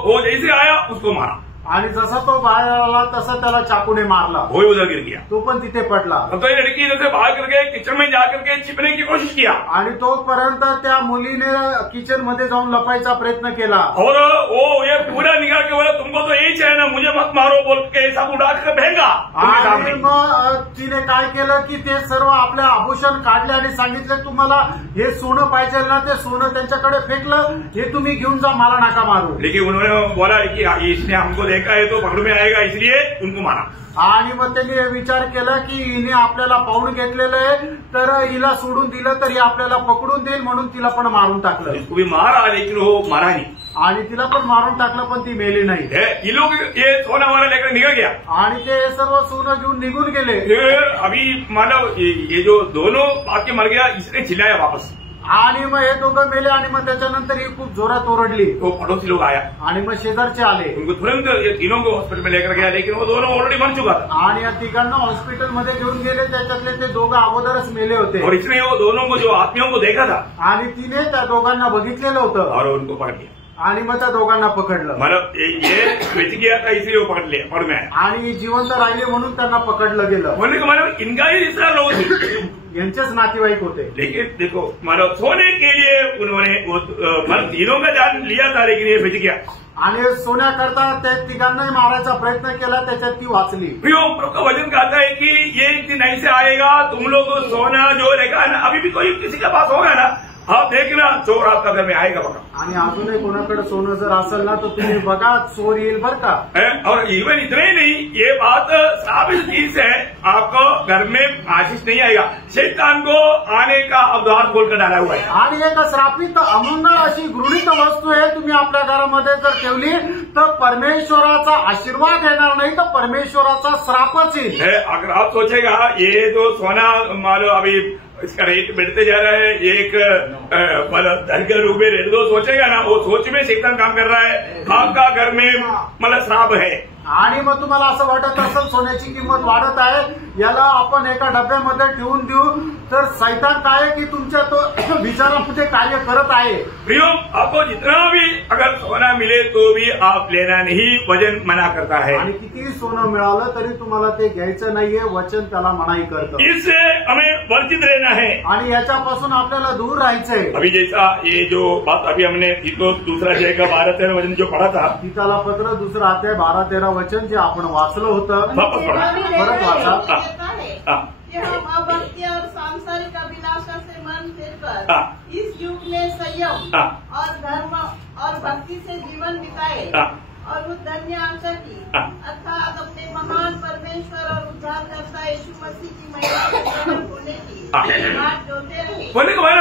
वो जैसे आया उसको मारा आणि जसा तो बाहेर आला तसा त्याला चाकूने मारला। वो उधर गिर गया, तो पण तिथे पडला। तो ये लड़की जैसे बाहर करके किचन में जाकर के छिपने की कोशिश किया आणि तोपर्यंत त्या मुलीने किचन मध्ये जाऊन लपायचा प्रयत्न केला और वो ये पूरा निकाल के बोला तुमको तो यही चाहिए ना, मुझे मत मारो बोल के सब उड़ा के भेगा. आणि मग तिने काय केलं की ते सर्व आपले आभूषण काढले आणि सांगितले तुम्हाला हे सोनं पाहिजे ना, ते सोनं त्यांच्याकडे फेकलं, हे तुम्ही घेऊन जा, मला नका मारू. लेकिन उन्होंने बोला कि इसने हमको देखा है तो पकड़ में आएगा इसलिए उनको मारा. आणि मग त्यांनी विचार केला की हिने आपल्याला पाहून घेतलेलं आहे, तर हिला सोडून दिलं तर ही आपल्याला पकडून देईल, म्हणून तिला पण मारून टाकलं. इसको भी मारा लेकिन वो मारा नहीं. आणि तिला पण मारून टाकलं, पण ती मेली नाही. ये लोग ये सोना वाला लेकर निकल गया आणि ते सर्व सोनं घेऊन निघून गेले. अभी मानव ये जो दोनों बाकी मर गया, इसने चिल्लाया वापस. आणि मग हे दोघं मेले आणि मग त्याच्यानंतर ही खूप जोरात ओरडली. तो पड़ोसी लोग आया आणि मग शेजारचे आले. उनको तुरंत ये तीनों को हॉस्पिटल में लेकर गया, लेकिन वो दोनों ऑलरेडी मर चुका था. आणि या तिघांना हॉस्पिटलमध्ये घेऊन गेले, त्याच्यातले ते दोघं अगोदरच मेले होते. और इसने वो दोनों को जो आदमियों को देखा था आणि तिने त्या दोघांना बघितलेलं होतं और उनको पकड़ लिया. आणि मग त्या दोघांना पकडलं. मतलब ये बेच गया था इसलिए वो पकड़ लिया, पकड़ में आया. आणि जिवंत राहिले म्हणून त्यांना पकडलं गेलं. बोलने का मतलब इनका ही रिश्ता लोग थे, यांचेच नातेवाईक होते. लेकिन देखो मतलब सोने के लिए उन्होंने मतलब तीनों का जान लिया था, लेकिन ये बेच गया. आणि सोन्याकरता त्या तिघांनाही मारायचा प्रयत्न केला, त्याच्यात ती वाचली. प्रभु का वचन कहता है कि ये एक दिन ऐसे आएगा, तुम लोग सोना जो रहेगा ना, अभी भी कोई किसी के पास होगा ना, आप देखना चोर आपका घर में आएगा बघा. आणि अजूनही कोणाकडे सोनं जर असेल ना, तर तुम्ही बघा चोर येईल बरं का. और इवन इतना ही नहीं, ये बात साबित चीज है, आपको घर में आशीष नहीं आएगा. शैतान को आने का अब द्वार खोलकर डाला हुआ है. आणि एक श्रापित अमूल्य अशी गृहीत वस्तू आहे, तुम्ही आपल्या घरामध्ये जर ठेवली तर परमेश्वराचा आशीर्वाद येणार नाही, तर परमेश्वराचा श्रापच येईल. अगर आप सोचेगा ये जो सोना मानो अभी इसका रेट बढ़ते जा रहा है, एक मतलब धन के रूप में रेट दो सोचेगा ना, वो सोच में शैतान काम कर रहा है, आपका घर में मतलब श्राप है. आणि मग तुम्हाला असं वाटत असेल सोन्याची किंमत वाढत आहे, याला आपण एका डब्यामध्ये ठेवून देऊ, तर सैतान काय की तुमच्या तो विचारामध्ये कार्य करत आहे. प्रियो, आपको जितना भी अगर सोना मिले तो भी आप लेना नहीं, वचन मना करता है. आणि कितीही सोनं मिळालं तरी तुम्हाला ते घ्यायचं नाहीये, वचन त्याला मनाई करतं. इससे हमें वर्जित रहना है आणि याच्यापासून आपल्याला दूर राहायचंय. अभी जैसा ये जो बात अभी हमने तीतो दूसरा अध्याय का 12-13 वचन जो पढ़ा था, गीताला पत्र 2 अध्याय 12-13 वचन जे आपण वाचलं होतं, परत वाचा. हम अभक्ति और सांसारिक अभिलाषा से मन फिरकर इस युग में संयम और धर्म और भक्ति से जीवन बिताए और वो धन्य आशा की अर्थात अपने महान परमेश्वर और उद्धारकर्ता यीशु मसीह की महिमा होने की बात जोते रहे. बोले कि भाई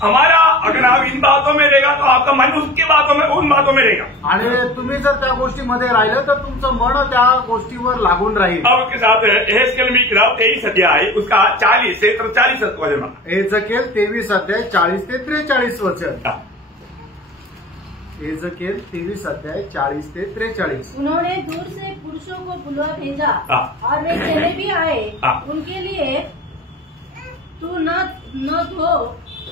हमारा अगर आप इन बातों में रहेगा तो आपका मन उसकी बातों में उन बातों में रहेगा. आणि तुम्ही जर त्या गोष्टीमध्ये राहिलं तर तुमचं मन त्या गोष्टीवर लागून राहील. अब उसके साथ एहेजकेल में किताब 23 अध्याय उसका 40 से 43 वचन. एहेजकेल 23 अध्याय 40 ते 43 वचन. एहेजकेल 23 अध्याय 40 ते 43. उन्होंने दूर से पुरुषों को बुलवा भेजा और वे चले भी आए. उनके लिए तू न धो,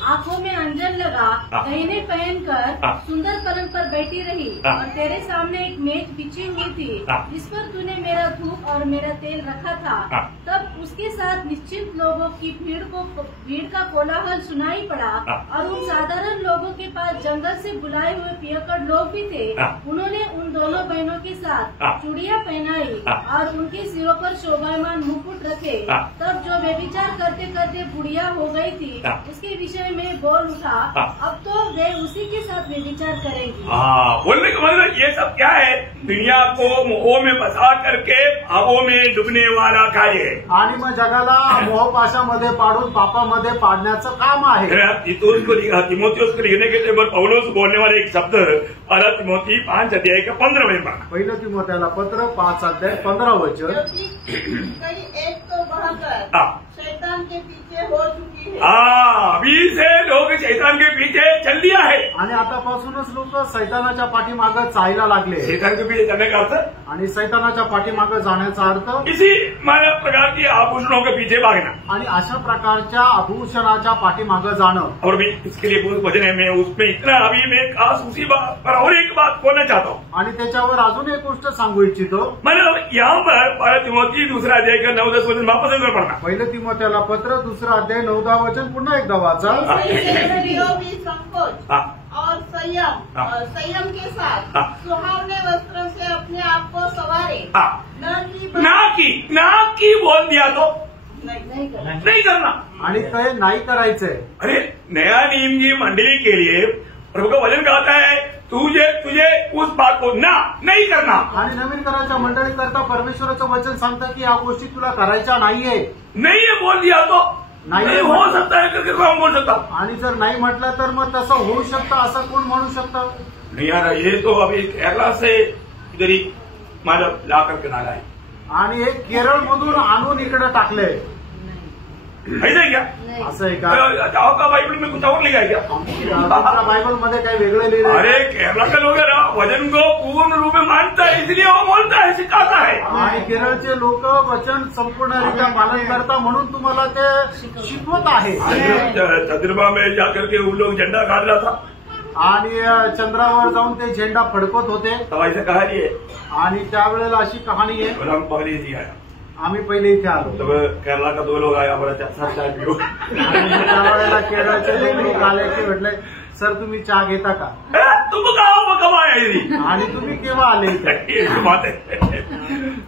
आंखों में अंजन लगा, गहने पहनकर सुंदर पलंग पर बैठी रही और तेरे सामने एक मेज बिछी हुई थी जिस पर तूने मेरा धूप और मेरा तेल रखा था. तब उसके साथ निश्चित लोगों की भीड़ का कोलाहल सुनाई पड़ा और उन साधारण लोगों के पास जंगल से बुलाए हुए पियक्कड़ लोग भी थे. उन्होंने उन दोनों बहनों के साथ चूड़ियां पहनाई और उनके सिरों पर शोभायमान मुकुट रखे. तब जो व्यभिचार करते करते बुढ़िया हो गई थी उसके विषय में बोल उठा, अब तो वे उसी के साथ व्यभिचार करेंगी. बोलने का मतलब ये सब क्या है, दुनिया को मोह में फंसा करके भावों में डूबने वाला कार्य है. आणि मग जगाला मोहपाशामध्ये पाडून पापामध्ये पाडण्याचं काम आहे. तिमोथियुस को लिखने के लिए पौलुस बोलने वाले एक शब्द पहला तिमोथी 5 अध्याय का 15 वचन. पहिलं तिमोथ्याला पत्र 5 अध्याय 15 वचन. कई एक तो बहाकर शैतान के पीछे हो चुकी है. अभी से लोग शैतान के पीछे चल दिया है. आणि आतापासूनच लोक सैतानाच्या पाठीमागं चालायला लागले. शैतान के पीछे चलने का अर्थ, आणि सैतानाच्या पाठीमागं जाण्याचा अर्थ इसी प्रकार की आभूषणों के पीछे भागना. आणि अशा प्रकारच्या आभूषणाच्या पाठीमागं जाणं. और भी इसके लिए बहुत वचन है, मैं उसमें इतना अभी मैं खास उसी बात पर और एक बात बोलना चाहता हूँ. आणि त्याच्यावर अजून एक गोष्ट सांगू इच्छितो. मतलब यहाँ पर पहला तिमोथी 2 अध्याय का 9-10 वचन वापस अंदर पढ़ना. पहिलं तिमोथ्याला पत्र 2 अध्याय 9-10 वचन पुन्हा एकदा वाचा. संकोच और संयम के साथ सुहावने ना की बोल दिया तो नहीं करना। आणि ते नाही करायचंय। अरे नया नियम जी मंडली के लिए प्रभु का वचन कहता है तुझे उस बात को नहीं करना। आणि नवीन करायच्या मंडळी करता परमेश्वराचं वचन सांगतं की या गोष्टी तुला करायच्या नाहीये। नहीं है बोल दिया तो नहीं हो सकता है करके कौन बोल सकता। आणि जर नाही म्हटलं तर मग तसं होऊ शकतं असं कोण म्हणू शकतं। नहीं आ रहा ये तो अभी केरला से इधर ही मानव ला करके डाला है आणि एक केरळ मधून आणून इकडे टाकले। ऐसा है क्या? असं आहे का? आपका बाइबल में कुछ और लिखा है क्या? आपल्या बाइबल मध्ये काही वेगळं लिहिलं? अरे केरला का लोग है ना वचन को पूर्ण रूप में मानता है इसलिए वो बोलता है सिखाता है। आणि केरळचे लोक वचन संपूर्णरित्या पालन करता म्हणून तुम्हाला ते शिकवत आहे। चंद्रमा में जाकर के उन लोग झंडा गाड़ रहा था आणि चंद्रावर जाऊन ते झेंडा फडकत होते। तब ऐसा कहानी है आणि त्यावेळेला अशी कहाणी आहे। हम पहले ही आया आम्ही पहिले इथे आलो तब केरला का 2 लोग आया बड़ा चाय पियो। त्यावेळेला केरळचे 2 लोक आले की म्हटले सर तुम्ही चहा घेता का? तुम कब आए आणि तुम्ही केव्हा आले इथे? बात है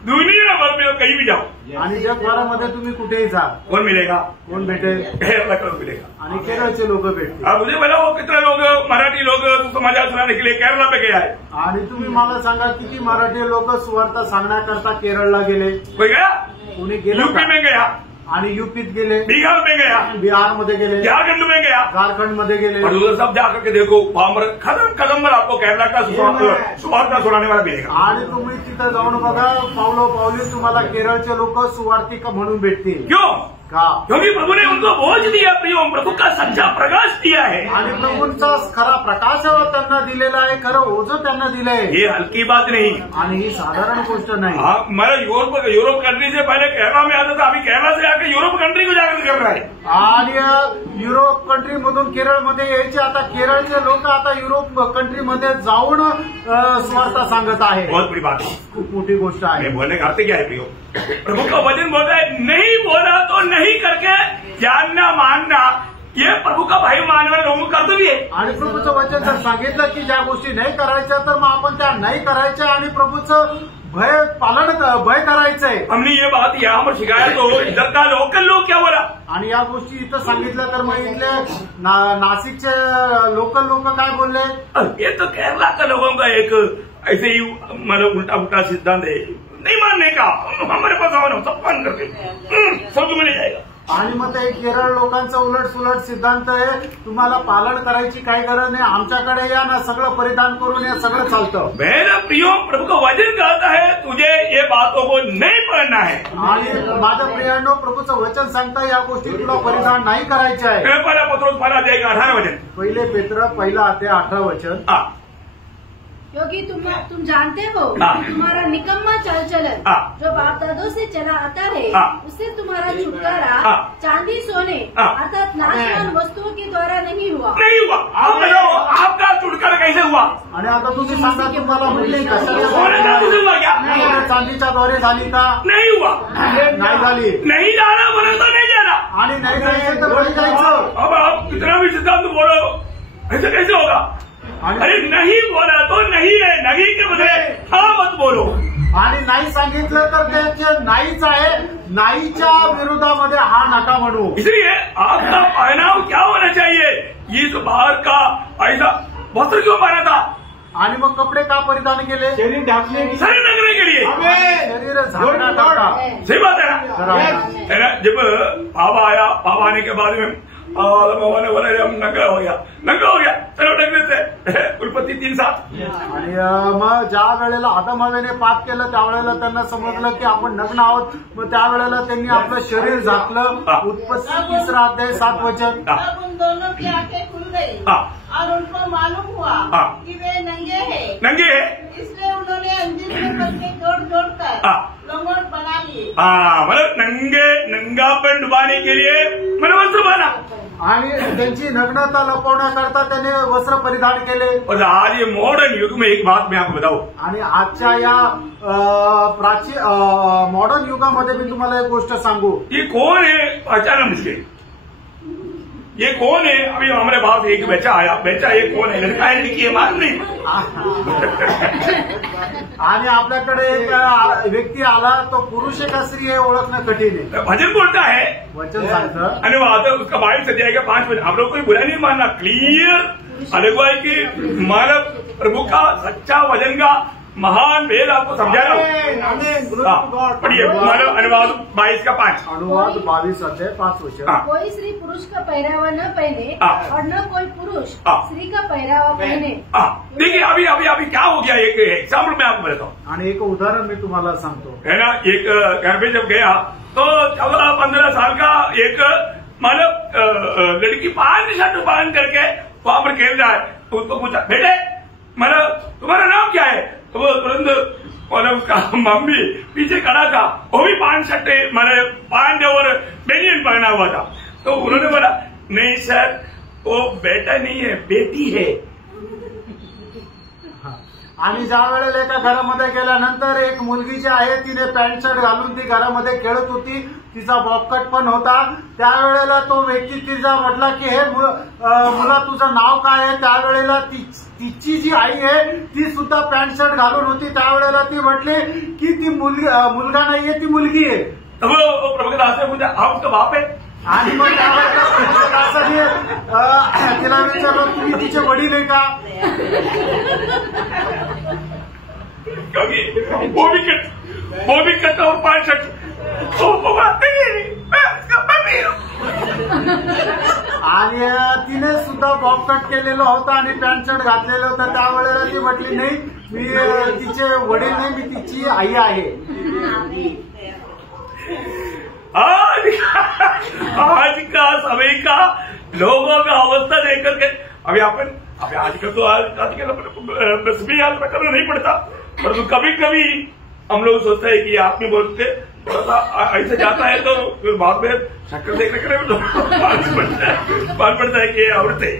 दुनिया भर में कहीं भी जाओ आणि जगभरामध्ये तुम्ही कुठेही जा कौन मिलेगा? कोण भेटेल? केरला कौन मिलेगा? आणि केरळचे लोक भेटतील। मुझे बताओ कितने लोग मराठी लोग समाचार सुनाने के लिए केरला पे गया है? आणि तुम्ही मला सांगा किती मराठी लोक सुवार्ता सांगण्याकरता केरळला गेले? कोई गया? कोणी गेलं? यूपी में गया आणि यूपीत गेले, बिहार में गया, बिहारमध्ये गेले, झारखंड में गया, झारखंडमध्ये गेले। और उधर सब जाकर के देखो वहां पर कदम कदम पर आपको केरला का सुवार्ता सुनाने वाला मिलेगा। आणि तुम्ही तिथं जाऊन बघा पावली तुम्हाला केरळचे लोक सुवार्तिक म्हणून भेटतील। क्यों? का? क्योंकि प्रभु ने उनको बोझ दिया प्रियो, प्रभु का सच्चा प्रकाश दिया है आणि प्रभूंचा खरा प्रकाश त्यांना दिलेला आहे, खरं ओझं त्यांना दिलंय। ये हल्की बात नहीं आणि ही साधारण गोष्ट नाही। हमारा यूरोप कंट्री से पहले केरला में आता था, अभी केरला से आकर यूरोप कंट्री को जागृत कर रहा है। आणि युरोप कंट्री मधून केरळमध्ये यायचे, आता केरळचे लोक आता युरोप कंट्रीमध्ये जाऊन स्वार्थ सांगत आहे। बहुत बड़ी बात है, खूप मोठी गोष्ट आहे। बोलने का अर्थ क्या है प्रियो? प्रभु का वचन बोलता है नहीं बोला तो नहीं करके जानना मानना, ये प्रभु का भाई मानने वाले लोगों का कर्तव्य है। आणि प्रभूचं वचन जर सांगितलं की ज्या गोष्टी नाही करायच्या तर मग आपण त्या नाही करायच्या आणि प्रभूचं भय करायचंय। हमने ये बात यहाँ पर सिखाया तो इधर का लोकल लोग क्या बोला, आणि या गोष्टी इथं सांगितल्या तर मग इथले नाशिकचे लोकल लोक काय बोलले? ये तो केरला का लोगों का एक ऐसे ही मतलब उल्टा उल्टा सिद्धांत है, नहीं मानने का, हमारे पास आओ सब बंद करके समझ में नहीं जाएगा। आणि मग ते केरळ लोकांचा उलट सुलट सिद्धांत आहे, तुम्हाला पालन करायची काही गरज नाही, आमच्याकडे या ना, सगळं परिधान करून या, सगळं चालतं। मेरा प्रियो प्रभु का वचन कहता है तुझे ये बातों को नहीं पढ़ना है। आणि माझ्या प्रियांनो प्रभूचं वचन सांगता या गोष्टी तुला परिधान नाही करायचे आहे। पहिला पत्रोस 18 वचन, पहिले पेत्र 1:18 वचन। क्योंकि तुम जानते हो तुम्हारा निकम्मा चाल चलन जो बाप दादों से चला आता है उससे तुम्हारा छुटकारा चांदी सोने अर्थात नाशवान वस्तुओं के द्वारा नहीं हुआ। आप बताओ आपका छुटकारा कैसे हुआ? आणि आता तुम्ही सांगा तुम्हाला मुली चांदीच्या द्वारे झाली का? नहीं हुआ, नाही झाली। नहीं जाना बोले तो नहीं जाना, आणि नाही जायचं तर नाही जायचं। अब आप कितना भी सिद्धांत बोलो ऐसे कैसे होगा? अरे नहीं बोला तो नहीं है, नहीं के बदले हाँ मत बोलो। आणि नाही सांगितलं तर त्याचे नाहीच आहे, नाहीच्या विरोधामध्ये हा नका म्हणू। इसलिए आपका पहनाव क्या होना चाहिए? इस बाहर का ऐसा वस्त्र क्यों पहना था? आणि मग कपडे का परिधान केले? शरीर ढकने के लिए, शरीर झाकण्याकरता। सही बात है ना? जब पापा आया, पापा आने के बाद में ने बोला हम नंगा हो गया चलो ढकने से उत्पत्ती 3:7। आणि मग ज्या वेळेला आदम हवेने पाप केलं त्यावेळेला त्यांना समजलं की आपण नग्न आहोत, मग त्यावेळेला त्यांनी आपलं शरीर झाकलं। उत्पत्ती 3:7 वचन। उन दोनों की आंखें खुल गई और उनको मालूम हुआ कि वे नंगे हैं, इसलिए उन्होंने अंजीर के पत्ते जोड़ कर लंगोट बना लिए। मतलब नंगापन डुबाने के लिए मैंने वस्त्र बना, आणि त्यांची नग्नता लपवण्याकरता त्याने वस्त्र परिधान केले। और आज ये मॉडर्न युग में एक बात मैं आपको बताऊं, आणि आजच्या या मॉडर्न युगामध्ये मी तुम्हाला एक गोष्ट सांगू, ये कौन है पहचानना मुश्किल। ये कौन है? अभी हमारे पास एक बच्चा आया, बच्चा ये कौन है? लड़का है लड़की है मालूम नहीं। आणि आपल्याकडे एक व्यक्ती आला, तो पुरुष आहे का स्त्री आहे ओळखणं कठीण आहे. भजन बोलता है, वचन सांगतं आणि आता उसका बाइक से जाएगा 5 मिनट. आप लोग कोई बुरा नहीं मानना, क्लियर अलग है कि मानव प्रभु का सच्चा वचन का महान भेद आपको समझा रहा हूँ. पढ़िए मानव अनुवाद 22 का 5. अनुवाद 22 अध्याय 5 वचन. कोई स्त्री पुरुष का पहरावा न पहने और न कोई पुरुष स्त्री का पहरावा पहने. देखिए अभी अभी अभी क्या हो गया, एक एग्जाम्पल मैं आपको बताता हूँ. आणि एक उदाहरण मी तुम्हाला सांगतो. है ना, एक घर में जब गया तो 14-15 साल का एक मतलब लड़की 5 शर्ट पहन करके वहां पर खेल रहा है. तो उसको पूछा, बेटे मतलब तुम्हारा नाम क्या है? तो वो तुरंत उसका मम्मी पीछे खड़ा था, वो भी 5 शर्ट मैंने 5 और बेनियन पहना हुआ था. तो उन्होंने बोला, नहीं सर वो बेटा नहीं है, बेटी है. आणि ज्या वेळेला एका घरामध्ये गेल्यानंतर एक मुलगी जी आहे तिने पॅन्ट शर्ट घालून ती घरामध्ये खेळत होती, तिचा बॉबकट पण होता. त्यावेळेला तो व्यक्ती तिचा म्हटला की हे मुला तुझं नाव काय आहे? त्यावेळेला तिची जी आई आहे ती सुद्धा पॅन्ट शर्ट घालून होती. त्यावेळेला ती म्हटली की ती मुलगा नाहीये, ती मुलगी आहे. प्रभुदास ने पूछा, आप उसका बाप है? आणि मग त्यावेळेला तिला विचारलं, तुम्ही तिचे वडील आहे का? क्योंकि वो भी कटा और 5 शर्ट आणि तिने सुद्धा बॉबकट केलेलं होतं आणि पॅन्ट शर्ट घातलेलं होतं. त्यावेळेला ती म्हटली, नाही मी तिचे वडील नाही, मी तिची आई आहे. आज का समय का लोगों का अवस्था देख करके अभी आजकल तो आजकल बस भी याद करना नहीं पड़ता, परंतु कभी कभी हम लोग सोचते हैं कि आप नहीं बोलते, थोड़ा सा ऐसे जाता है तो फिर बाद में शक्ल देखने के लिए बात पड़ता है कि औरतें.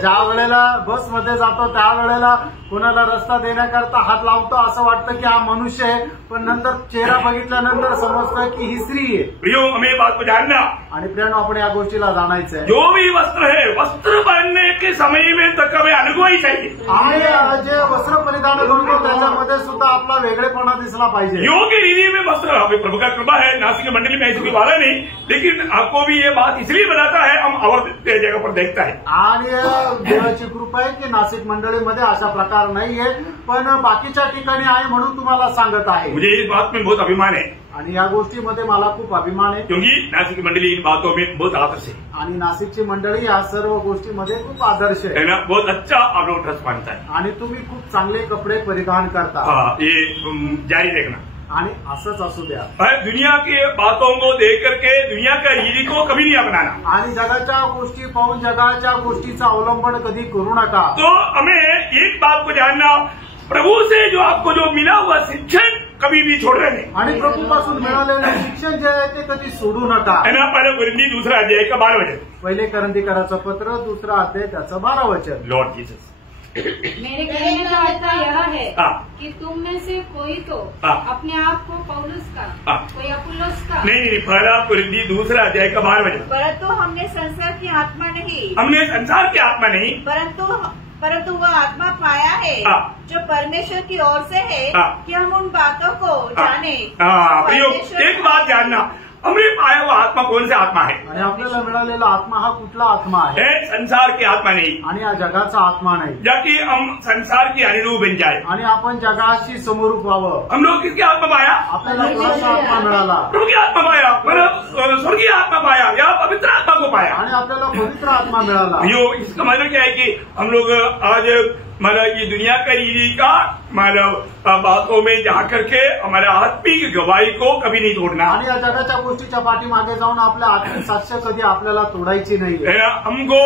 ज्या वेळेला बसमध्ये जातो त्यावेळेला कोणाला रस्ता देण्याकरता हात लावतो, असं वाटतं की हा मनुष्य आहे, पण नंतर चेहरा बघितल्यानंतर समजतं की ही स्त्री आहे. प्रियो हमें ये बात को जानना. आणि प्रियानो आपण या गोष्टीला जाणायचं आहे. जो भी वस्त्र है, वस्त्र पहनने के समय में तक हमें अनुभव ही चाहिए. आणि जे वस्त्र परिधान करतो त्याच्यामध्ये सुद्धा आपला वेगळेपणा दिसला पाहिजे. योग्य रीति में वस्त्र, हमें प्रभु का कृपा है, नासिक मंडली में ऐसी कोई वादा नहीं, लेकिन आपको भी ये बात इसलिए बताता है, हम और जगह पर देखता है. आणि देवाची कृपा आहे की नाशिक मंडळीमध्ये अशा प्रकार नाहीये, पण बाकीच्या ठिकाणी आहे म्हणून तुम्हाला सांगत आहे. मुझे इस बात में बहुत अभिमान है आणि या गोष्टीमध्ये मला खूप अभिमान आहे, क्योंकि नासिक मंडली इन बातों में बहुत आदर्श है. आणि नाशिकची मंडळी या सर्व गोष्टीमध्ये खूप आदर्श आहे. बहुत अच्छा आप लोग ड्रेस पहनता है आणि तुम्ही खूप चांगले कपडे परिधान करता. ये जारी देखना. आणि असंच असू द्या. दुनिया की बातों को देख करके दुनिया का रीति को कभी नहीं अपनाना. आणि जगाच्या गोष्टी पाहून जगाच्या गोष्टीचं अवलंबन कधी करू नका. तो हमें एक बात को जानना, प्रभु से जो आपको जो मिला हुआ शिक्षण कभी भी छोड़ना नहीं. आणि प्रभूपासून मिळालेलं शिक्षण जे आहे ते कधी सोडू नका. है ना, पहले कोरिंथी 2 अध्याय का 12 वचन. पहिले करंथीकराचं पत्र 2 अध्याय त्याचं 12 वचन. लॉर्ड जीसस, मेरे कहने का अर्थ यह है कि तुम में से कोई तो अपने आप को पौलुस का, कोई अपुल्लोस का. नहीं, पहला कोरिंथी 2 अध्याय का 12 वचन. परंतु हमने संसार की आत्मा नहीं, हमने संसार की आत्मा नहीं, परंतु वह आत्मा पाया है जो परमेश्वर की ओर से है कि हम उन बातों को जाने. एक बात जानना, हमने पाया हुआ आत्मा कौन सा आत्मा है? आणि आपल्याला मिळालेला आत्मा हा कुठला आत्मा आहे? संसार की आत्मा नहीं, आणि हा जगाचा आत्मा नाही, जाकि हम संसार की अनुरूप बन जाए आणि आपण जगाशी समरूप व्हावं. हम लोग किसकी आत्मा पाया? आपल्याला कोणाचा आत्मा मिळाला? प्रभु की आत्मा पाया, मतलब स्वर्गीय आत्मा पाया या पवित्र आत्मा को पाया. आणि आपल्याला पवित्र आत्मा मिळाला. इसका मतलब क्या है कि हम लोग आज मतलब ये दुनिया का रीति का मतलब बातों में जाकर के हमारे आत्मिक गवाही को कभी नहीं तोड़ना. आणि या जगाच्या गोष्टीच्या पाठीमागे जाऊन आपल्या आत्मिक साक्ष्य कधी आपल्याला तोडायची नाही. हमको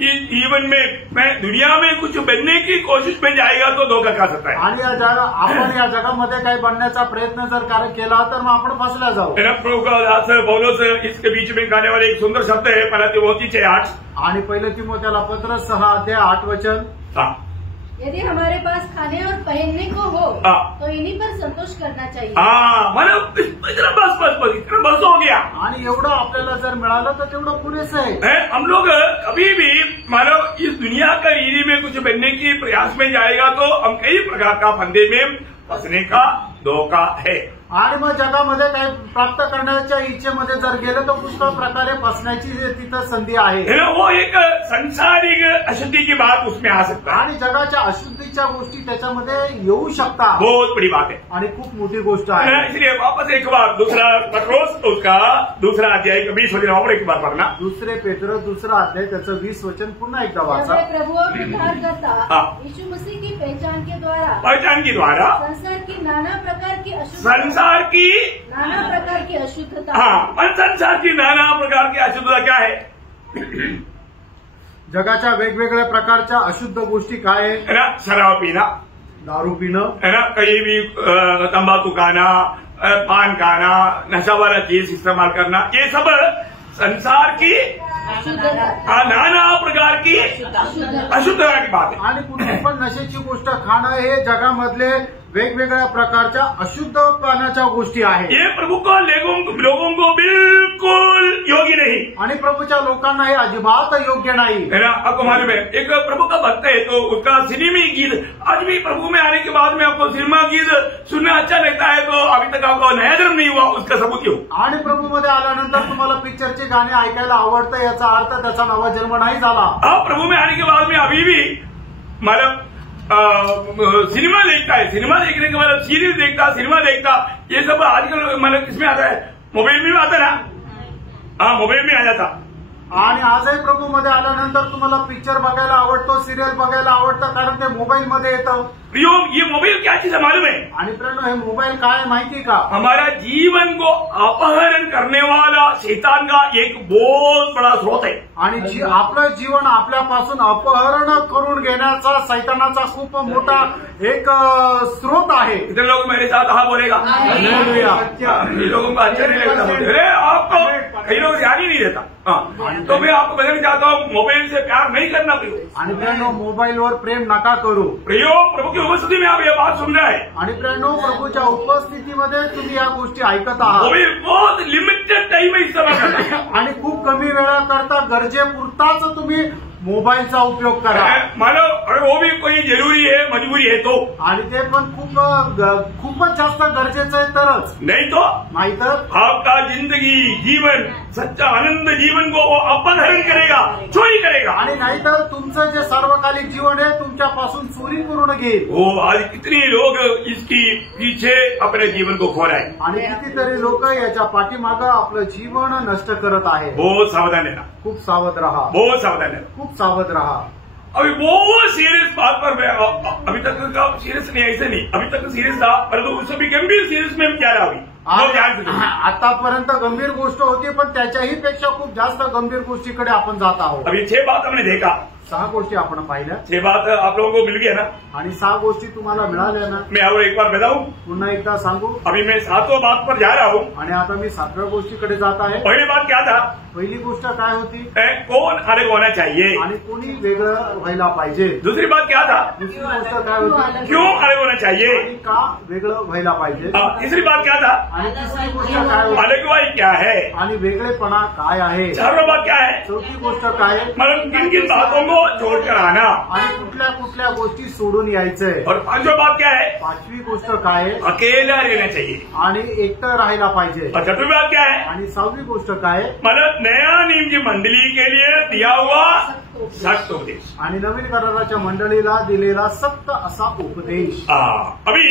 इस जीवन में दुनिया में कुछ बनने की कोशिश में जाएगा तो धोखा खा सकता है. आणि आपण या जगामध्ये काही बनण्याचा प्रयत्न जर केला तर मग आपण फसल्या जाऊ. प्रभु का दास पौलुस इसके बीच में गाने वाले एक सुंदर शब्द है, 1 तिमोथी 6:8. आणि 1 तिमोथेला पत्र 6 अध्याय 8 वचन. यदि हमारे पास खाने और पहनने को हो तो इन्हीं पर संतोष करना चाहिए. मतलब इतना बस इतना बस हो गया. आणि एवढं आपल्याला जर मिळालं तर तेवढं पुरेसं आहे. हम लोग कभी भी मानो इस दुनिया का रीति में कुछ बनने की प्रयास में जाएगा तो हम कई प्रकार का फंदे में फंसने का धोका है. आणि मग जगामध्ये काही प्राप्त करण्याच्या इच्छेमध्ये जर गेलं तर पुष्कळ प्रकारे फसण्याची तिथं संधी आहे. वो एक संसारिक अशुद्धि की बात उसमें आ सकता है आणि जगाच्या अशुद्धीच्या गोष्टी त्याच्यामध्ये येऊ शकतात. बहुत बड़ी बात है आणि खूप मोठी गोष्ट आहे. इसलिए वापस एक बार दूसरा पत्रोस उसका दूसरा अध्याय का 20 वचन और एक बार पढ़ना. दुसरे पेत्र दूसरा अध्याय त्याचं 20 वचन पुन्हा एकदा वाचा. प्रभु और उद्धारकर्ता यीशु मसीह की पहचान के द्वारा संसार की नाना प्रकार की अशुद्धता संसार की अशुद्धता. संसार की नाना प्रकार की अशुद्धता क्या है? जगाच्या वेगवेगळ्या प्रकारच्या अशुद्ध गोष्टी काय आहे? शराब पीना, दारू पिणं, है ना, कहीं भी तंबाकू खाना, पान खाना, नशा वाला चीज इस्तेमाल करना, ये सब संसार की नाना प्रकार की अशुद्धता की बात है. आणि कुठली पण नशेची गोष्ट खाणं हे जगामधले वेगवेगळ्या प्रकारच्या अशुद्ध पानाच्या गोष्टी आहेत. ये प्रभु को लोगों को बिल्कुल योग्य नहीं. आणि प्रभूच्या लोकांना हे अजिबात योग्य नाही. है ना. आपको मालूम है एक प्रभु का भक्त है तो उसका सिनेमी गीत आज भी प्रभु में आने के बाद में आपको सिनेमा गीत सुनना अच्छा लगता है तो अभी तक आपको नया जन्म नहीं हुआ उसका सबूत क्यों? आणि प्रभूमध्ये आल्यानंतर तुम्हाला पिक्चरचे गाणे ऐकायला आवडतं याचा अर्थ त्याचा नवा जन्म नाही झाला. आप प्रभु में आने के बाद में अभी भी मतलब सिनेमा देखता है, सिनेमा देखने के बाद सीरीज देखता, सिनेमा देखता, ये सब आजकल मतलब किसमें आता है? मोबाइल में आता ना. मोबाइल में आ जाता. आणि आजही प्रभूमध्ये आल्यानंतर तुम्हाला पिक्चर बघायला आवडतो, सिरियल बघायला आवडतं कारण ते मोबाईलमध्ये येतं. ये मोबाइल क्या चीज है मालूम है? आणि प्रेरणा हे मोबाईल काय माहिती का? हमारा जीवन को अपहरण करने वाला शैतान का एक बहुत बड़ा स्रोत है. आणि आपलं जीवन आपल्यापासून अपहरण करून घेण्याचा सैतानाचा खूप मोठा एक स्रोत आहे. इतने लोग मेरे साथ हाँ बोलेगा. ये लोगों को अच्छा नहीं लगता. अरे आपको कई लोग ध्यान ही नहीं देता. तो मैं आपको बताना चाहता हूँ मोबाइल से प्यार नहीं करना प्रयोग. आणि प्रेरणा मोबाईलवर प्रेम नका करू. प्रयोग प्रभु की उपस्थिति में आप ये बात सुन रहे हैं. आणि प्रेरणा प्रभूच्या उपस्थितीमध्ये तुम्ही या गोष्टी ऐकत आहात. मोबाइल बहुत लिमिटेड टाइम में इस्तेमाल करना. आणि खूप कमी वेळा करता गरजेपुरताच तुम्ही मोबाईलचा उपयोग करा. मानो वो भी कोई जरूरी है मजबूरी है तो. आणि ते पण खूपच जास्त गरजेचं आहे तरच. नहीं तो नाहीतर आपका जिंदगी जीवन सच्चा आनंद जीवन को वो अपहरण करेगा, चोरी करेगा. आणि नाहीतर तुमचं जे सार्वकालिक जीवन आहे तुमच्यापासून चोरी करून घेईल. वो आज कितने लोग इसकी पीछे अपने जीवन को खो रहे हैं. आणि कितीतरी लोक याच्या पाठीमागं आपलं जीवन नष्ट करत आहे. बहुत सावधान रहना. खूप सावध रहा. बहुत सावधान रहना. खूप सावध रहा. अभी बहुत सीरियस बात पर मैं अभी तक का सीरियस नहीं, ऐसे नहीं, अभी तक सीरियस था परंतु उससे भी गंभीर सीरियस में क्या रहा अभी. आतापर्यंत गंभीर गोष्ट होती पण त्याच्याही पेक्षा खूप जास्त गंभीर गोष्टीकडे आपण जात आहोत. अभी 6 बात हमने देखा. 6 गोष्टी आपण पाहिल्या. 6 बात आप लोगों को मिल गया ना. आणि 6 गोष्टी तुम्हाला मिळाल्या ना. मैं और एक बार बताऊं. पुन्हा एकदा सांगू. अभी मैं 7वां बात पर जा रहा हूँ. आणि आता मी 7व्या गोष्टीकडे जात आहे. पहली बात क्या था? पहिली गोष्ट काय होती? कौन अलग होना चाहिए आणि कोणी वेगळं व्हायला पाहिजे. दूसरी बात क्या था? दुसरी गोष्ट काय होती? क्यों अलग होना चाहिए आणि का वेगळं व्हायला पाहिजे. तीसरी बात क्या था? आणि तिसरी गोष्ट काय होती? अलगवाई क्या है आणि वेगळेपणा काय आहे. चारवा बात क्या है? चौथी गोष्ट काय? मतलब किन किन बातों को छोड़कर आना. आणि कुठल्या कुठल्या गोष्टी सोडून यायचंय. और 5वीं बात क्या है? 5वी गोष्ट काय? अकेला रहना चाहिए. आणि एकटं राहायला पाहिजे. और 6वीं बात क्या है? आणि 6वी गोष्ट काय? मतलब नया नियम की मंडली के लिए दिया हुआ सख्त उपदेश. आणि नवीन कराराच्या मंडळीला दिलेला सक्त असा उपदेश. अभी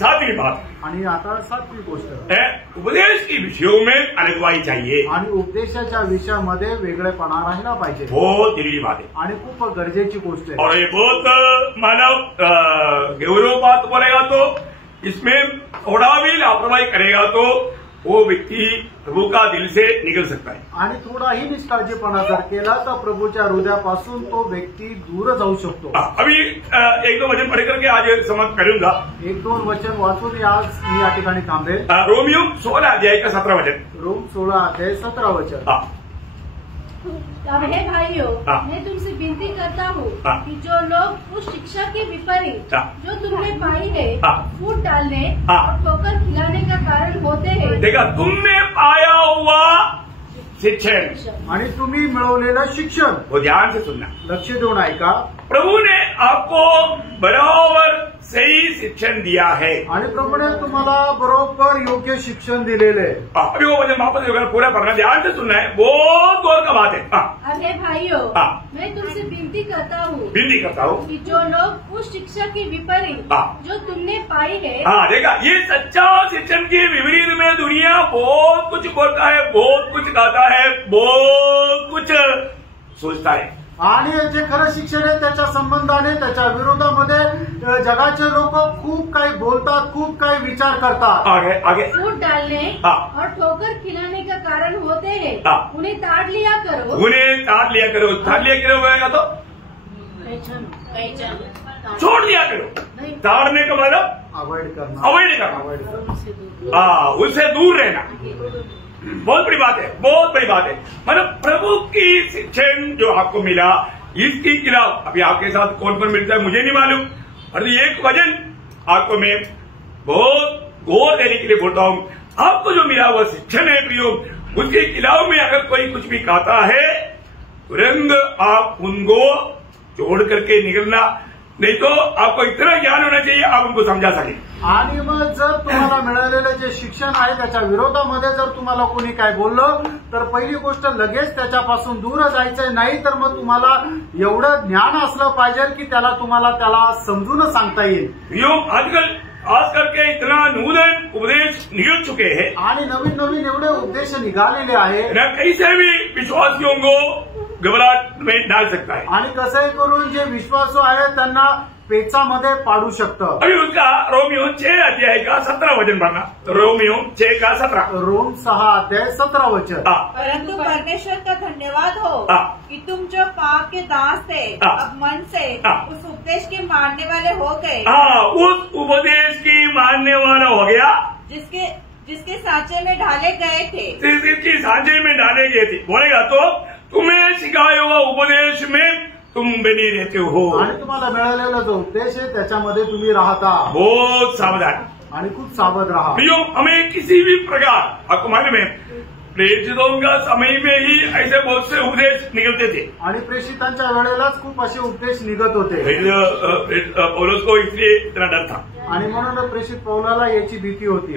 7वीं बात. आणि आता 7वी गोष्ट है उपदेश के विषयों में अलगवाई चाहिए. आणि उपदेशाच्या विषयामध्ये वेगळेपणा राहिला पाहिजे. बहुत जरूरी बात है आणि खूप गरजेची गोष्ट आहे. और ये बहुत मानव गौरव बात बोलेगा तो इसमें थोड़ा भी लापरवाही करेगा तो वो व्यक्ति प्रभु का दिल से निकल सकता है. आणि थोडाही निष्काळजीपणा जर केला तर प्रभूच्या हृदयापासून तो व्यक्ती दूर जाऊ शकतो. अभी 1-2 वचन पढ़ करके आज समाप्त करूंगा. 1-2 वचन वाचून आज मी या ठिकाणी थांबेल. रोमियो 16 अध्याय का 17 वचन. रोम 16 अध्याय 17 वचन. अब हे भाइयों, मैं तुमसे विनती करता हूँ कि जो लोग उस शिक्षा के विपरीत जो तुमने पाई है फूट डालने और ठोकर खिलाने का कारण होते हैं। देखा, तुमने पाया हुआ शिक्षण आणि तुम्ही मिळवलेलं शिक्षण, वो ध्यान से सुनना, लक्ष देऊन ऐका। प्रभु ने आपको बराबर सही शिक्षण दिया है आणि प्रभूने तुम्हाला बरोबर योग्य शिक्षण दिलेले आहे। अभी वो वचन वापस पूरा पढ़ना, ध्यान से सुनना है, बहुत गौर का बात है। अरे भाइयों, मैं तुमसे विनती करता हूँ कि जो लोग उस शिक्षा के विपरीत जो तुमने पाई है। देखा, ये सच्चा शिक्षण के विपरीत में दुनिया बहुत कुछ बोलता है, बहुत कुछ गाता है, बहुत कुछ सोचता है। आणि जे खरं शिक्षण आहे त्याच्या संबंधाने त्याच्या विरोधामध्ये जगाचे लोक खूप काही बोलतात, खूप काही विचार करतात। आगे फूट डालने और ठोकर खिलाने का कारण होते हैं। उन्हें ताड़ लिया करो, उन्हें ताड़ लिया करो। ताड़ लिया करो होगा तो छोड़ दिया करो। ताड़ने का मतलब अवॉइड करना, अवॉइड करना, उससे दूर रहना। बहुत बड़ी बात है, बहुत बड़ी बात है। मतलब प्रभु की शिक्षण जो आपको मिला, इसके खिलाफ अभी आपके साथ कौन कौन मिलता है मुझे नहीं मालूम, और एक वचन आपको मैं बहुत गौर देने के लिए बोलता हूँ। आपको जो मिला वो शिक्षण है प्रियो, उसके खिलाफ में अगर कोई कुछ भी कहता है, तुरंत आप उनको छोड़ करके निकलना, नहीं तो आपको इतना ज्ञान होना चाहिए आप उनको समझा सके। आणि मग जर तुम्हाला मिळालेलं जे शिक्षण आहे त्याच्या विरोधामध्ये जर तुम्हाला कोणी काय बोललं तर पहिली गोष्ट लगेच त्याच्यापासून दूर जायचंय, नाही तर मग तुम्हाला एवढं ज्ञान असलं पाहिजे की तुम्हाला त्याला समजून सांगता येईल। आजकल आज करके इतना नूतन उपदेश निकल चुके हैं आणि नवीन नवीन एवढे उपदेश निघालेले आहे, कैसे भी विश्वासियों को घबराहट में डाल सकता है आणि कसंही करून जे विश्वासू आहे त्यांना पेचामध्ये पाडू शकतं। अभी उसका रोमियो 6 अध्याय का 17 वचन पढ़ना, रोमियो 6 का 17, रोम 6 अध्याय 17 वचन। परंतु परमेश्वर का धन्यवाद हो कि तुम जो पाप के दास थे अब मन से उस उपदेश के मानने वाले हो गए। उस उपदेश की मानने वाला हो गया जिसके सांचे में डाले गए थे, जिसकी सांचे में डाले गए थे। बोलेगा तो तुम्हें सिखाया हुआ उपदेश में तुम बनी रहते हो आणि तुम्हाला मिळालेला जो उपदेश आहे त्याच्यामध्ये तुम्ही राहता। बहुत सावधान आणि खूप सावध राहा। प्रियो, हमें किसी भी प्रकार, आपको मालूम है प्रेषितों का समय में ही ऐसे बहुत से उपदेश निकलते थे आणि प्रेषितांच्या वेळेलाच खूप असे उपदेश निघत होते। पौलुस को इसलिए इतना डर था आणि म्हणून प्रेषित पौलाला याची भीती होती।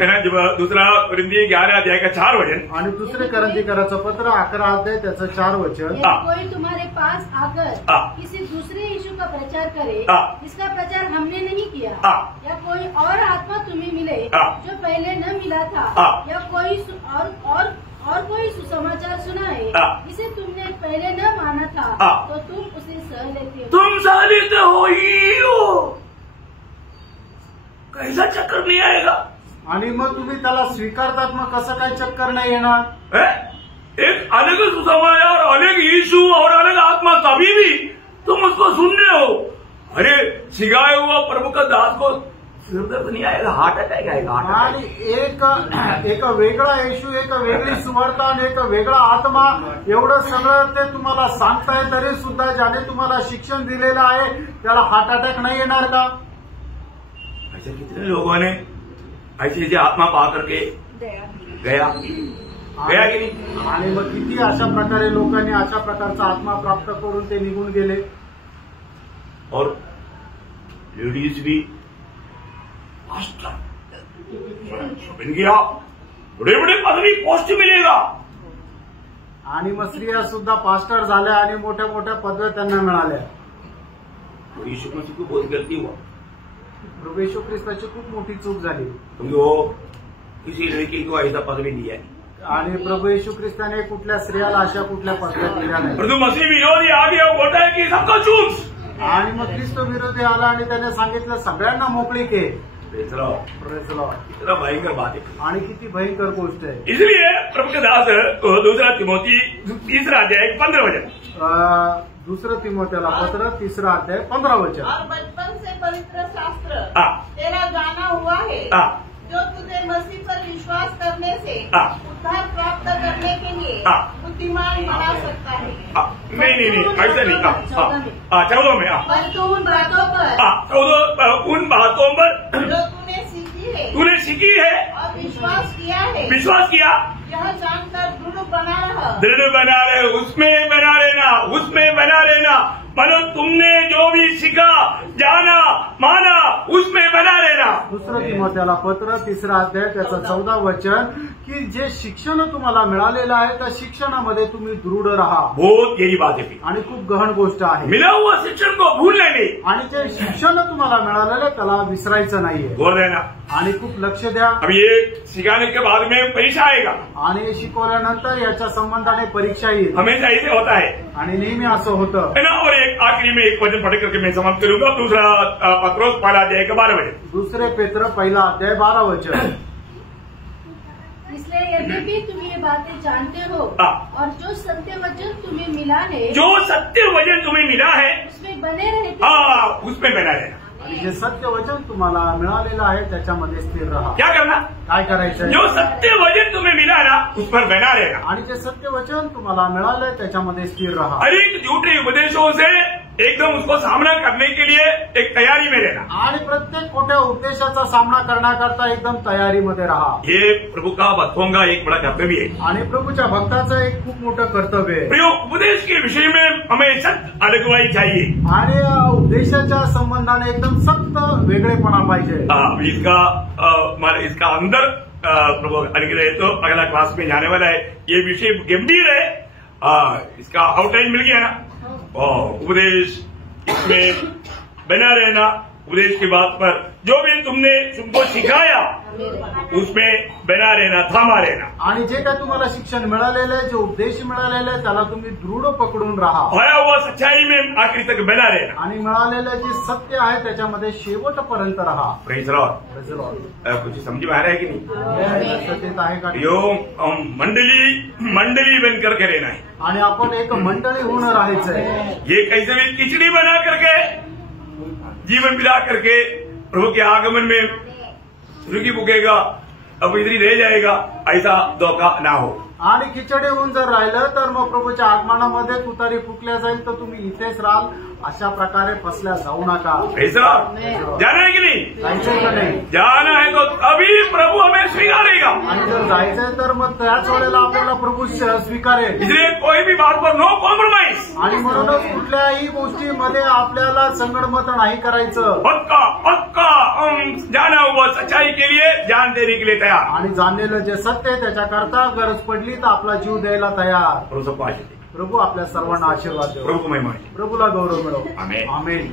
दूसरा कुरिन्थी 11 अध्याय का 4 वचन आणि दुसरे करंथीकराचं पत्र 11 अध्याय त्याचं 4 वचन। कोई तुम्हारे पास आकर किसी दूसरे यीशु का प्रचार करे जिसका प्रचार हमने नहीं किया, या कोई और आत्मा तुम्हें मिले जो पहले न मिला था, या कोई और कोई सुसमाचार सुनाए जिसे तुमने पहले न माना था, तो तुम उसे सह लेते हो। तुम सह लेते हो, कैसा चक्कर नहीं आएगा? आणि मग तुम्ही त्याला स्वीकारतात, मग कसं काय चक्कर नाही येणार? एक अलग सुसमाचार, अलग यीशु और अलग आत्मा, तभी भी तुम उसको सुन रहे हो। अरे सिखाया हुआ प्रभु का दास को सिरदर्द नहीं आएगा, हार्ट अटैक आएगा। आणि एक वेगळा येशू, एक वेगळी सुवार्ता आणि एक वेगळा आत्मा, एवढं सगळं ते तुम्हाला सांगताय तरी सुद्धा ज्याने तुम्हाला शिक्षण दिलेलं आहे त्याला हार्ट अटॅक नाही येणार का? ऐसे कितने लोगों ने ऐसे आत्मा पा करके गया की नाही? आणि मग किती अशा प्रकारे लोकांनी अशा प्रकारचा आत्मा प्राप्त करून ते निघून गेले। और लेडीज भी बन गया, बड़े बड़े पदवी पोस्ट मिलेगा। आणि मग स्त्रिया सुद्धा पास्टर झाल्या आणि मोठ्या मोठ्या पदव्या त्यांना मिळाल्या। यीशु मसीह को बहुत गलती हुआ, प्रभू येशू ख्रिस्ताची खूप मोठी चूक झाली, क्योंकि वो किसी लड़की को ऐसा पदवी दिया है। आणि प्रभू येशू ख्रिस्ताने कुठल्या स्त्रियाला अशा कुठल्या पदव्या दिल्या नाही। परंतु मसीह विरोधी आगे वो बोलता है कि सबको चूज, आणि मग ख्रिस्त विरोधी आला आणि त्याने सांगितलं सगळ्यांना मोकळीक आहे। इतना भयंकर बात है आणि किती भयंकर गोष्ट आहे। इसलिए प्रभु के दास दूसरा तिमोथी 3 अध्याय 15 वचन, दूसरा तिमोथेला पत्र 3 अध्याय 15 वचन। और बचपन से पवित्र शास्त्र तेरा जाना हुआ है, जो तुझे मसीह पर विश्वास करने से उद्धार प्राप्त करने करने के लिए बुद्धिमान बना सकता है। नहीं ऐसा नहीं। 14 में परंतु उन बातों पर 14 उन बातों पर जो तूने सीखी है और विश्वास किया यह जानकर दृढ़ बना रहे, उसमें बना रहना। मतलब तुमने जो भी सीखा, जाना, माना, उसमें बना रहना। दुसरं तिमोथेला पत्र 3 अध्याय त्याचं 14 वचन की जे शिक्षण तुम्हाला मिळालेलं आहे त्या शिक्षणामध्ये तुम्ही दृढ राहा। बहुत गहरी बात है आणि खूप गहन गोष्ट आहे। मिला हुआ शिक्षण को भूलना नहीं। आणि जे शिक्षण तुम्हाला मिळालेलं त्याला विसरायचं नाहीये। बोल रहे ना। आणि खूप लक्ष द्या। अब ये सिखाने के बाद में परीक्षा आएगा आणि शिकवल्यानंतर याच्या संबंधाने परीक्षा येईल। हमेशा ऐसे होता है आणि नेहमी असं होतं है ना। और एक आखिरी में एक वचन पढ़ करके मैं समाप्त करूंगा। दूसरा पत्रोस 1 अध्याय का 12 वचन। दूसरे पेत्र 1 अध्याय 12 वचन। इसलिए यद्यपि तुम ये बातें जानते हो और जो सत्य वचन तुम्हें मिला है, उसमें बने रहते। उसमें बना रहना। आणि जे सत्य वचन तुम्हाला मिळालेलं आहे त्याच्यामध्ये स्थिर राहा। क्या करना? काय करायचं? जो सत्य वचन तुम्हें मिला ना उस पर बना रहना। आणि जे सत्य वचन तुम्हाला मिळालंय त्याच्यामध्ये स्थिर राहा। अनेक झूठे उपदेशों से एकदम उसको सामना करने के लिए एक तैयारी में रहना। आणि प्रत्येक खोट्या उपदेशाचा सामना करण्याकरता एकदम तयारीमध्ये राहा। ये प्रभु का भक्तों का एक बड़ा कर्तव्य है। आणि प्रभूच्या भक्ताचं एक खूप मोठं कर्तव्य आहे। प्रिय, उपदेश के विषय में हमें सख्त अलगवाई चाहिए। आणि उपदेशाच्या संबंधाने एकदम सख्त वेगळेपणा पाहिजे। इसका अंदर प्रभु अनुग्रह तो अगला क्लास में जाने वाला है। ये विषय गंभीर है। इसका आउटलाइन मिल गया ना। उपदेश इसमें बना रहना। उपदेश की बात पर जो भी तुमको सिखाया उसमें बना रहना, थामा रहना। आणि जे काय तुम्हाला शिक्षण मिळालेलं आहे, जे उपदेश मिळालेलं आहे त्याला तुम्ही दृढ पकडून राहा। खोया हुआ सच्चाई में आखिरी तक बना रहना। आणि मिळालेलं जे सत्य आहे त्याच्यामध्ये शेवटपर्यंत राहा। Praise Lord. कुछ समझ में आ रहा है कि नहीं? सत्य आहे का? यो मंडली बन करके रहना है। आणि आपण एक मंडळी होऊन राहायचंय। ये कैसे भी खिचड़ी बना करके जीवन बिता करके प्रभु के आगमन में रुकी फूकेगा, अब इधर ही रह जाएगा, ऐसा धोखा ना हो। आणि खिचडी होऊन जर राहिलं तर मग प्रभूच्या आगमनामध्ये तुतारी फुकल्या जाईल तर तुम्ही इथेच राहाल, अशा प्रकारे फसल्या जाऊ नका। ऐसा जाना है कि नहीं? जायचंय का नाही? जाना है तो तभी प्रभु हमें स्वीकारेगा। आणि जर जायचंय तर मग त्याच वेळेला आपल्याला प्रभू स्वीकारेल। इसलिए कोई भी बात पर नो कॉम्प्रोमाइज। आणि म्हणूनच कुठल्याही गोष्टीमध्ये आपल्याला संगडमत नाही करायचं। पक्का हम जाना हुआ सच्चाई के लिए जान देने के लिए तैयार। आणि जाणलेलं जे सत्य आहे त्याच्याकरता गरज पडली तर आपला जीव द्यायला तयार। प्रभु प्रभू आपल्या सर्वांना आशीर्वाद देव। प्रभु को महिमा। प्रभूला गौरव मिळव। आमेन। आमेन।